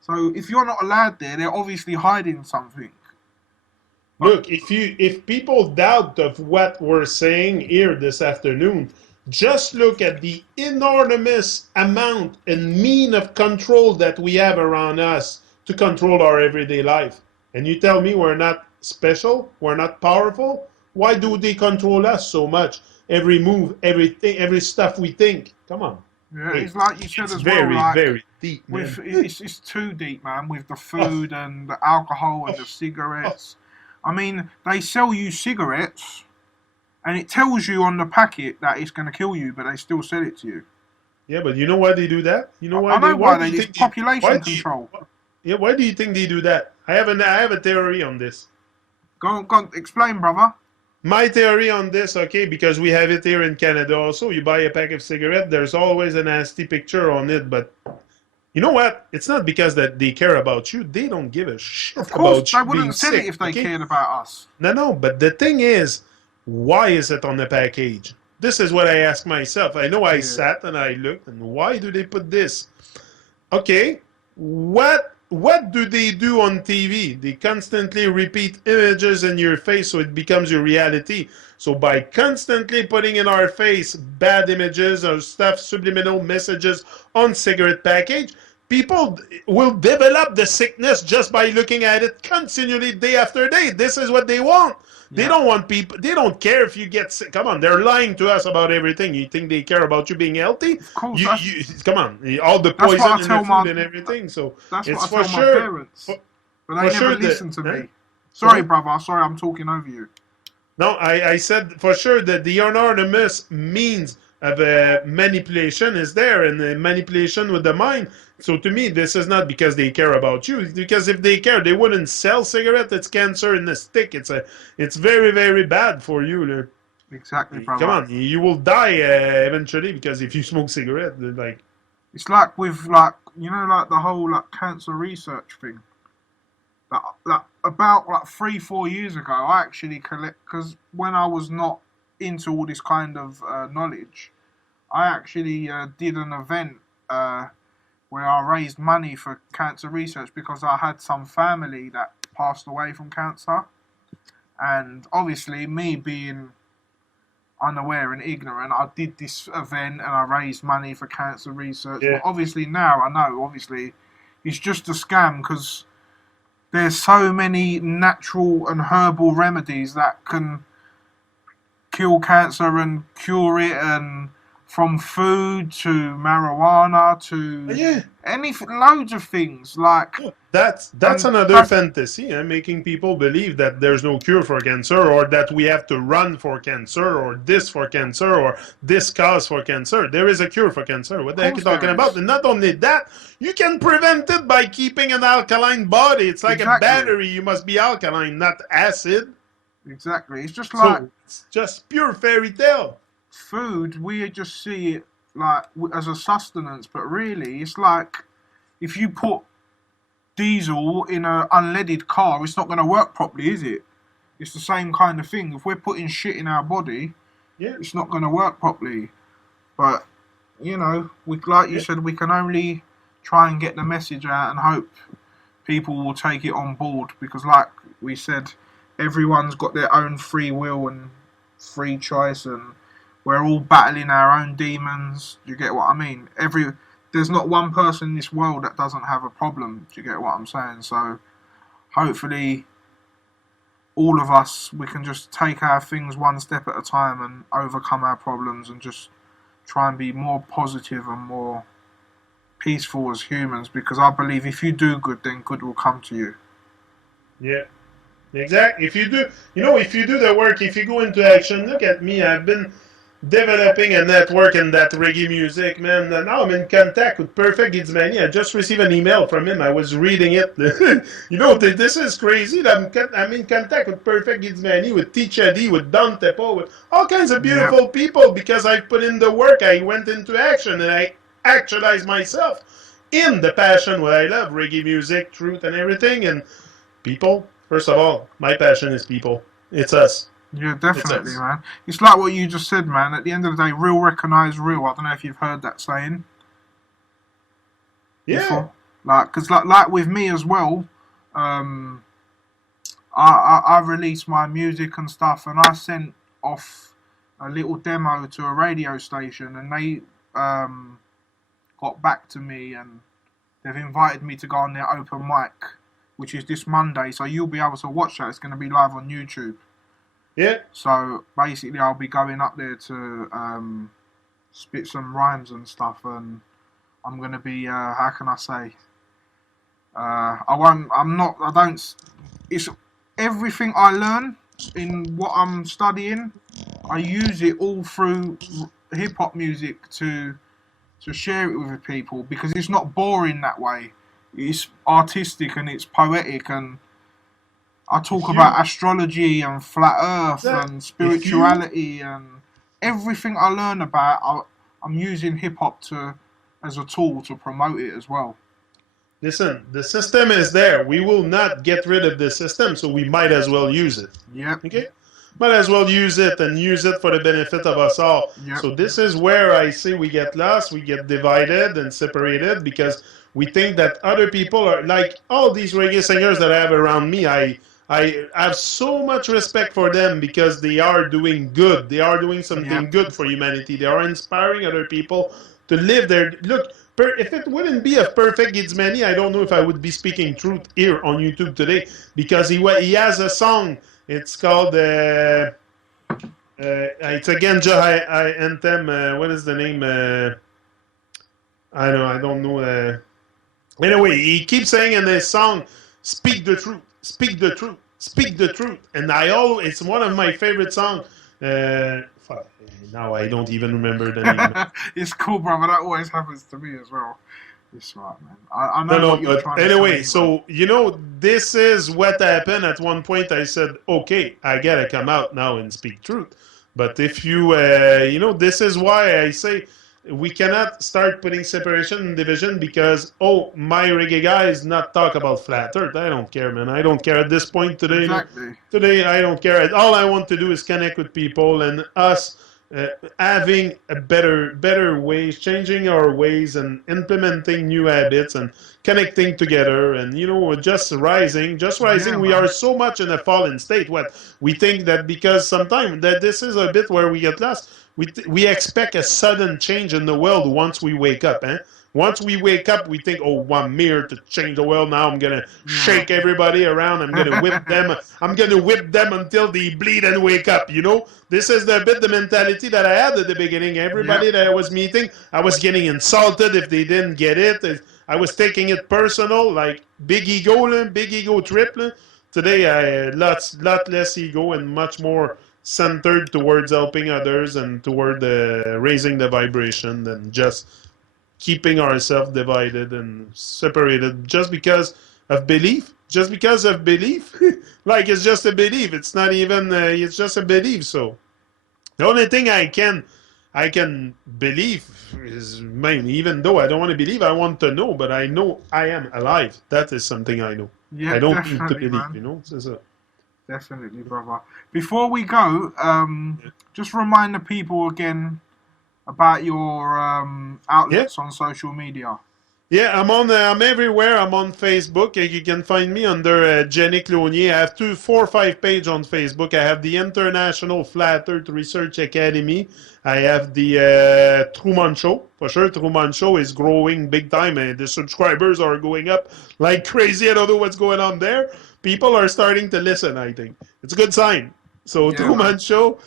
So if you're not allowed there, they're obviously hiding something. Look, if people doubt of what we're saying here this afternoon, just look at the enormous amount and mean of control that we have around us to control our everyday life. And you tell me we're not special, we're not powerful? Why do they control us so much? Every move, everything, every stuff we think. Come on. Yeah, it's like you said It's as very, well. Like, very deep, with man. it's too deep, man. With the food and the alcohol and the cigarettes. I mean, they sell you cigarettes, and it tells you on the packet that it's going to kill you, but they still sell it to you. Yeah, but you know why they do that? You know why I know why why do you it's think population control. Why do you think they do that? I have a theory on this. Go on, explain, brother. My theory on this, okay, because we have it here in Canada also. You buy a pack of cigarettes, there's always a nasty picture on it, but you know what? It's not because that they care about you. They don't give a shit Of course, about they you being wouldn't sell sick. it if they okay? cared about us. No, but the thing is, why is it on the package? This is what I ask myself. I know I sat and I looked, and why do they put this? Okay, what do they do on TV? They constantly repeat images in your face so it becomes your reality. So by constantly putting in our face bad images or stuff, subliminal messages on cigarette package, people will develop the sickness just by looking at it continually day after day. This is what they want. They don't want people, they don't care if you get sick. Come on, they're lying to us about everything. You think they care about you being healthy? Of course, Come on, all the that's what poison I in the tell food and everything. So that's what it's I for tell my sure, parents, but for they never sure listen to that, me. Sorry, brother. Sorry, I'm talking over you. no, I said for sure that the anonymous means of manipulation is there, and the manipulation with the mind. So to me, this is not because they care about you. Because if they care, they wouldn't sell cigarette. It's cancer in the stick. It's very very bad for you. Exactly, Come brother. on, you will die eventually because if you smoke cigarette, like It's like with like like the whole like cancer research thing. Like about like 3-4 years ago, I actually collect because when I was not into all this kind of knowledge, I actually did an event where I raised money for cancer research because I had some family that passed away from cancer, and obviously me being unaware and ignorant, I did this event and I raised money for cancer research. yeah. But obviously now I know, obviously, it's just a scam because there's so many natural and herbal remedies that can kill cancer and cure it, and from food to marijuana to Yeah, anything, loads of things like, that's and another don't fantasy, making people believe that there's no cure for cancer, or that we have to run for cancer, or this for cancer, or this cause for cancer. There is a cure for cancer. What of the heck are you course talking there about? is. And not only that, you can prevent it by keeping an alkaline body. It's like a Exactly, battery. You must be alkaline, not acid. exactly. It's just like So it's just pure fairy tale. food. We just see it like as a sustenance, but really, it's like if you put diesel in a unleaded car, it's not going to work properly, is it? It's the same kind of thing. If we're putting shit in our body, Yeah, it's not going to work properly. But we, like you yeah, said, we can only try and get the message out and hope people will take it on board because, like we said, everyone's got their own free will and free choice, and we're all battling our own demons. Do you get what I mean? There's not one person in this world that doesn't have a problem. Do you get what I'm saying? So hopefully, all of us, we can just take our things one step at a time and overcome our problems and just try and be more positive and more peaceful as humans, because I believe if you do good, then good will come to you. yeah. Exactly. If you do the work, if you go into action, look at me. I've been developing a network in that reggae music, man. And now I'm in contact with Perfect Gizmani. I just received an email from him. I was reading it. This is crazy. I'm in contact with Perfect Gizmani, with Teacher D, with Don Tepo, with all kinds of Yep, beautiful people because I put in the work. I went into action and I actualized myself in the passion what I love, reggae music, truth, and everything. And people, first of all, my passion is people. It's us. yeah, It's definitely, us. man. It's like what you just said, man. At the end of the day, real recognize real. I don't know if you've heard that saying Yeah. before. Because like with me as well, um, I released my music and stuff, and I sent off a little demo to a radio station, and they got back to me, and they've invited me to go on their open mic, which is this Monday. So you'll be able to watch that. It's going to be live on YouTube. Yeah. So basically, I'll be going up there to spit some rhymes and stuff, and I'm going to be how can I say? I won't. I'm not. I don't. It's everything I learn in what I'm studying. I use it all through hip hop music to share it with people because it's not boring that way. It's artistic and it's poetic, and I talk If about you astrology and flat earth that and if you spirituality and everything I learn about. I'm using hip hop to as a tool to promote it as well. listen, the system is there. We will not get rid of the system, so we might as well use it. Yep, Okay? Might as well use it and use it for the benefit of us all. yep, So this is where I say we get lost, we get divided and separated because we think that other people are like all these reggae singers that I have around me. I have so much respect for them because they are doing good. They are doing yep, something good for humanity. They are inspiring other people to live their look. if it wouldn't be of perfect Gizmani, I don't know if I would be speaking truth here on YouTube today, because he has a song. It's called it's a Ganja anthem. What is the name? I don't know. Anyway, he keeps saying in his song, "Speak the truth, speak the truth, speak the truth." And it's one of my favorite songs. Fuck, now I don't even remember the name. It's cool, brother. That always happens to me as well. You're smart, man. I know No, what you're but trying to say. anyway, Anyway. so this is what happened. At one point, I said, "Okay, I gotta come out now and speak truth." But if this is why I say we cannot start putting separation and division because my reggae guy is not talk about flat Earth. I don't care, man. I don't care at this point today. Exactly. Today, I don't care. All I want to do is connect with people and us. Having a better ways, changing our ways, and implementing new habits, and connecting together, and just rising. Yeah, We man. are so much in a fallen state. What we think that because sometimes that this is a bit where we get lost. We expect a sudden change in the world once we wake up. Once we wake up, we think, "Oh, I'm here to change the world. Now I'm gonna shake everybody around. I'm gonna whip them. I'm gonna whip them until they bleed and wake up." This is the mentality that I had at the beginning. Everybody that I was meeting, I was getting insulted if they didn't get it. I was taking it personal, like big ego trip. Today, I lot less ego and much more centered towards helping others and toward raising the vibration than just keeping ourselves divided and separated just because of belief. Just because of belief, like it's just a belief. It's not even. It's just a belief. So the only thing I can believe is mainly, even though I don't want to believe, I want to know. But I know I am alive. That is something I know. Yeah, I don't need to definitely, believe. man. So, Definitely, brother. Before we go, just remind the people again about your yeah. outlets on social media. Yeah, I'm everywhere. I'm on Facebook. You can find me under Jahnick. I have 4 or 5 pages on Facebook. I have the International Flat Earth Research Academy. I have the Tru-Mon Show. For sure, Tru-Mon Show is growing big time, and the subscribers are going up like crazy. I don't know what's going on there. People are starting to listen, I think. It's a good sign. So, Yeah, man. Tru-Mon Show,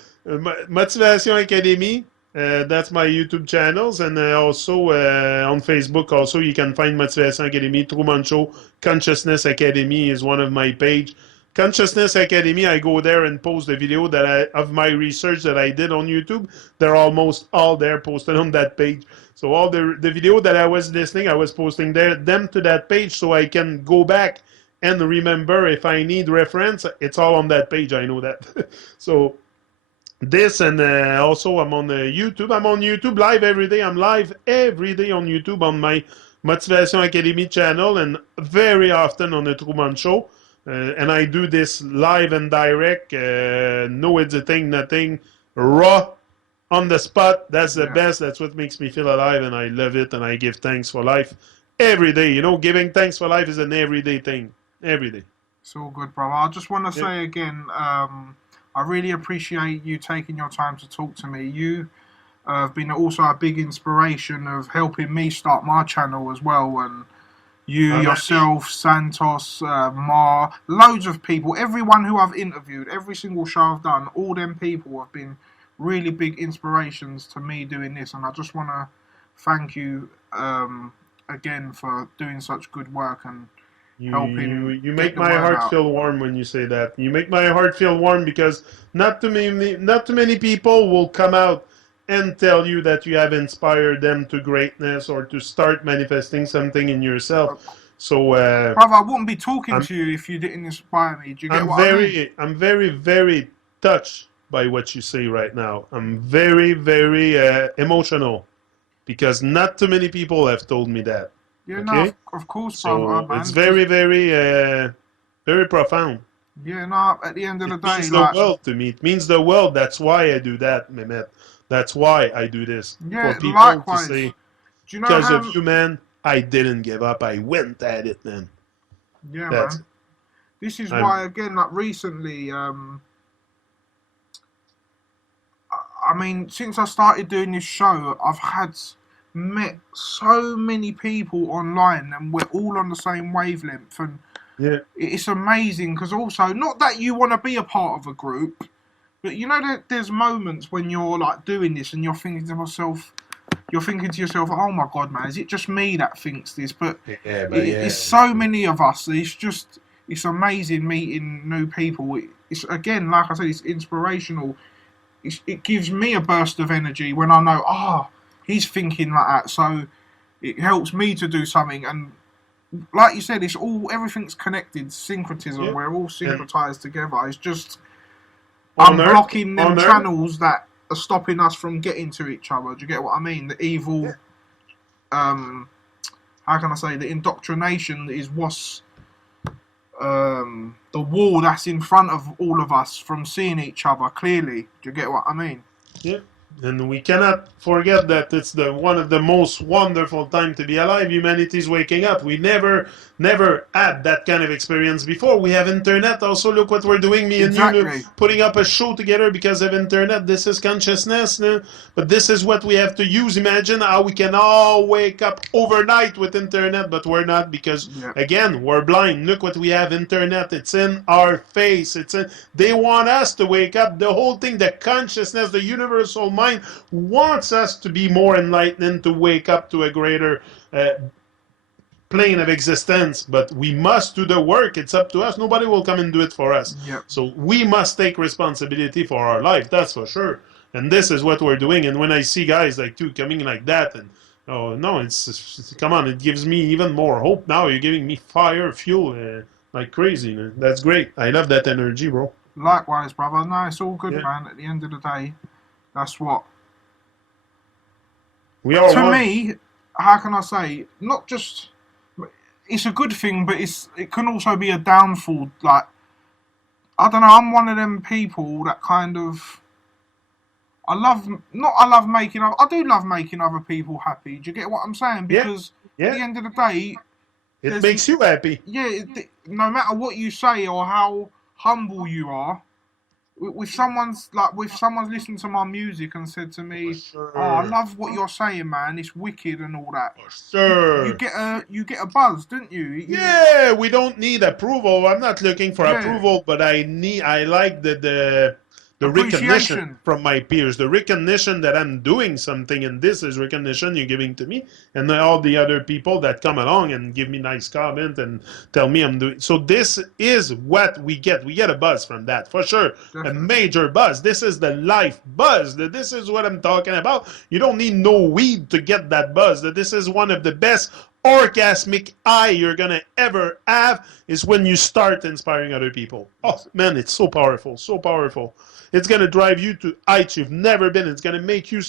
Motivation Academy, that's my YouTube channels, and also on Facebook. Also, you can find Motivation Academy, Tru-Mon Show, Consciousness Academy is one of my page. Consciousness Academy, I go there and post the video of my research that I did on YouTube. They're almost all there posted on that page. So all the video that I was listening, I was posting them to that page, so I can go back and remember if I need reference. It's all on that page. I know that. So this, and also I'm on YouTube. I'm on YouTube live every day. I'm live every day on YouTube on my Motivation Academy channel, and very often on the Tru-Mon Show. And I do this live and direct, no editing, nothing, raw, on the spot. That's the best. That's what makes me feel alive, and I love it, and I give thanks for life every day. Giving thanks for life is an everyday thing. Every day. It's all good, brother. I just want to say again, I really appreciate you taking your time to talk to me. You have been also a big inspiration of helping me start my channel as well, and you yourself, Santos, Ma, loads of people, everyone who I've interviewed, every single show I've done, all them people have been really big inspirations to me doing this, and I just want to thank you again for doing such good work and helping. You make my heart feel warm when you say that. You make my heart feel warm because not too many people will come out and tell you that you have inspired them to greatness or to start manifesting something in yourself. So, brother, I wouldn't be talking to you if you didn't inspire me. Do you get what I mean? I'm very, very touched by what you say right now. I'm very, very emotional because not too many people have told me that. Yeah, okay? No, of course, so brother, man. It's very, very, very profound. Yeah, no, at the end of the day, means the world to me. It means the world. That's why I do that, Mehmet. That's why I do this. Yeah, for people likewise. to say, do you know because of you, man, I didn't give up. I went at it, man. Yeah, man. This is why, again, like recently, I mean, since I started doing this show, I've had met so many people online, and we're all on the same wavelength, and Yeah. it's amazing because also not that you want to be a part of a group, but you know that there's moments when you're like doing this and you're thinking to yourself, oh my god, man, is it just me that thinks this? But Yeah, but it's yeah. so many of us. It's amazing meeting new people. It's again, like I said, it's inspirational. It gives me a burst of energy when I know, he's thinking like that. So it helps me to do something. And like you said, everything's connected, syncretism. Yeah. We're all And syncretized together. It's just on Earth, unblocking them channels that are stopping us from getting to each other. Do you get what I mean? The evil, how can I say, the indoctrination is what's the wall that's in front of all of us from seeing each other clearly. Do you get what I mean? yeah. And we cannot forget that it's one of the most wonderful time to be alive. Humanity's waking up. We never had that kind of experience before. We have internet. Also, look what we're doing. Me and you putting up a show together because of internet. This is consciousness. But this is what we have to use. Imagine how we can all wake up overnight with internet, but we're not because, again, we're blind. Look what we have. Internet. It's in our face. They want us to wake up. The whole thing, the consciousness, the universal mind wants us to be more enlightened, to wake up to a greater plane of existence, but we must do the work. It's up to us. Nobody will come and do it for us. Yep. So we must take responsibility for our life, that's for sure. And this is what we're doing. And when I see guys like you coming like that, and oh no, it's come on, it gives me even more hope. Now you're giving me fire, fuel, like crazy, man. That's great. I love that energy, bro. Likewise, brother. No, it's all good, man. At the end of the day, that's what we are. To me, how can I say? Not just it's a good thing, but it can also be a downfall. Like I don't know. I'm one of them people that kind of I love making. I do love making other people happy. Do you get what I'm saying? Because at the end of the day, it makes you happy. Yeah. No matter what you say or how humble you are. If someone's listened to my music and said to me, sure. "Oh, I love what you're saying, man. It's wicked and all that." For sure. You get a buzz, don't you? Yeah, we don't need approval. I'm not looking for approval, but I like the recognition from my peers, the recognition that I'm doing something, and this is recognition you're giving to me, and all the other people that come along and give me nice comment and tell me I'm doing. So this is what we get. We get a buzz from that, for sure. Definitely. A major buzz. This is the life buzz. This is what I'm talking about. You don't need no weed to get that buzz. This is one of the best orgasmic high you're gonna ever have is when you start inspiring other people. Oh man, it's so powerful, so powerful. It's going to drive you to heights you've never been. It's going to make you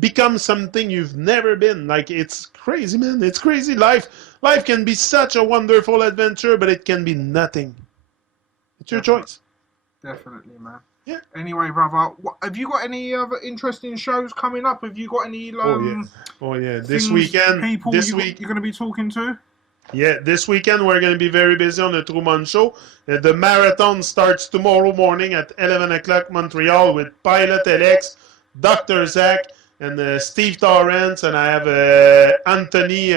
become something you've never been. Like, it's crazy, man. It's crazy. Life can be such a wonderful adventure, but it can be nothing. It's your choice. Definitely, man. Yeah. Anyway, brother, have you got any other interesting shows coming up? Have you got any Oh yeah. This weekend, people you're going to be talking to? Yeah, this weekend we're going to be very busy on the Tru-Mon show. The marathon starts tomorrow morning at 11 o'clock Montreal with Pilot Alex, Dr. Zach, and Steve Torrance, and I have Anthony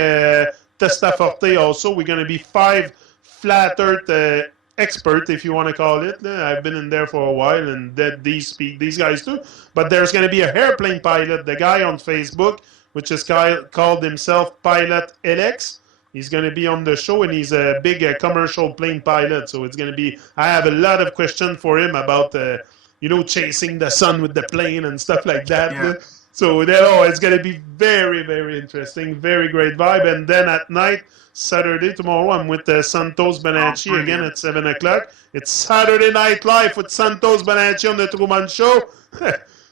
Testaforte also. We're going to be 5 flat earth expert, if you want to call it. I've been in there for a while, and these guys too. But there's going to be a airplane pilot, the guy on Facebook, which is called himself Pilot Alex. He's going to be on the show, and he's a big commercial plane pilot. So it's going to be, I have a lot of questions for him about, chasing the sun with the plane and stuff like that. Yeah. So it's going to be very, very interesting, very great vibe. And then at night, Saturday, tomorrow, I'm with Santos Bonacci again at 7 o'clock. It's Saturday Night Live with Santos Bonacci on the Tru-Mon show.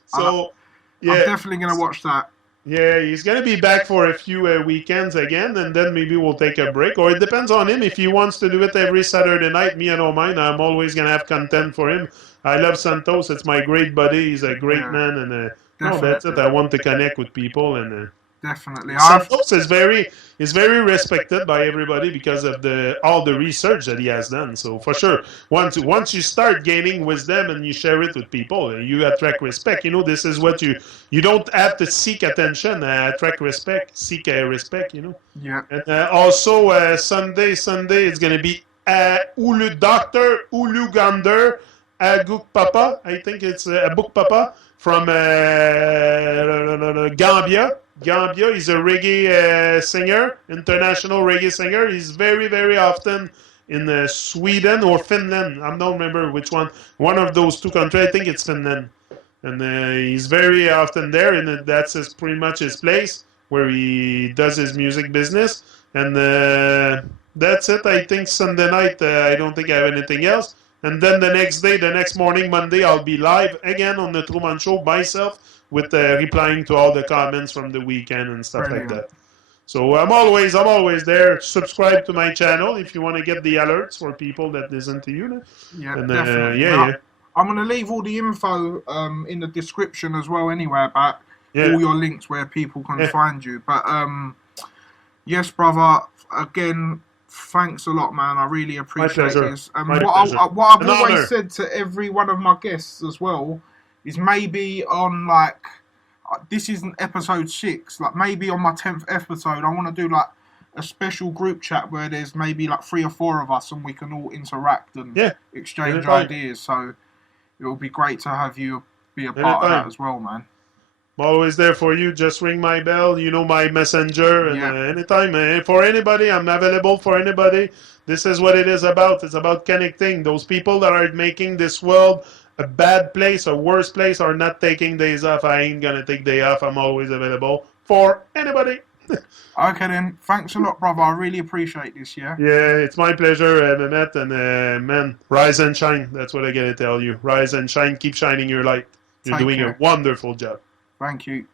So, yeah. I'm definitely going to watch that. Yeah, he's going to be back for a few weekends again, and then maybe we'll take a break. Or it depends on him. If he wants to do it every Saturday night, me, I don't mind. I'm always going to have content for him. I love Santos. It's my great buddy. He's a great man. And no, that's it. I want to connect with people. And definitely. Santos is very respected by everybody because of all the research that he has done. So for sure, once you start gaining wisdom and you share it with people, you attract respect. You know, this is what you don't have to seek attention, attract respect, seek respect. You know. Yeah. And also Sunday it's gonna be Ulu Doctor Ulu Gander Aguk Papa. I think it's Abuk Papa from Gambia. Gambia is a reggae singer, international reggae singer. He's very, very often in Sweden or Finland. I don't remember which one. One of those two countries. I think it's Finland. And he's very often there, and that's pretty much his place where he does his music business. And that's it. I think Sunday night, I don't think I have anything else. And then the next day, the next morning, Monday, I'll be live again on the Tru-Mon Show myself with replying to all the comments from the weekend and stuff like that. So I'm always there. Subscribe to my channel if you want to get the alerts for people that listen to you. Yeah, and, definitely. yeah. I'm going to leave all the info in the description as well anyway about all your links where people can find you. But yes, brother, again, thanks a lot, man. I really appreciate this. What I've always said to every one of my guests as well is maybe on like, this isn't episode 6, like maybe on my 10th episode, I want to do like a special group chat where there's maybe like 3 or 4 of us and we can all interact and exchange ideas. So it will be great to have you be a part of that as well, man. I'm always there for you. Just ring my bell. You know my messenger. And anytime. For anybody, I'm available for anybody. This is what it is about. It's about connecting. Those people that are making this world a bad place, a worse place, are not taking days off. I ain't going to take day off. I'm always available for anybody. Okay then. Thanks a lot, brother. I really appreciate this, yeah? Yeah, it's my pleasure, Mehmet. And man, rise and shine. That's what I got to tell you. Rise and shine. Keep shining your light. You're doing a wonderful job. Thank you.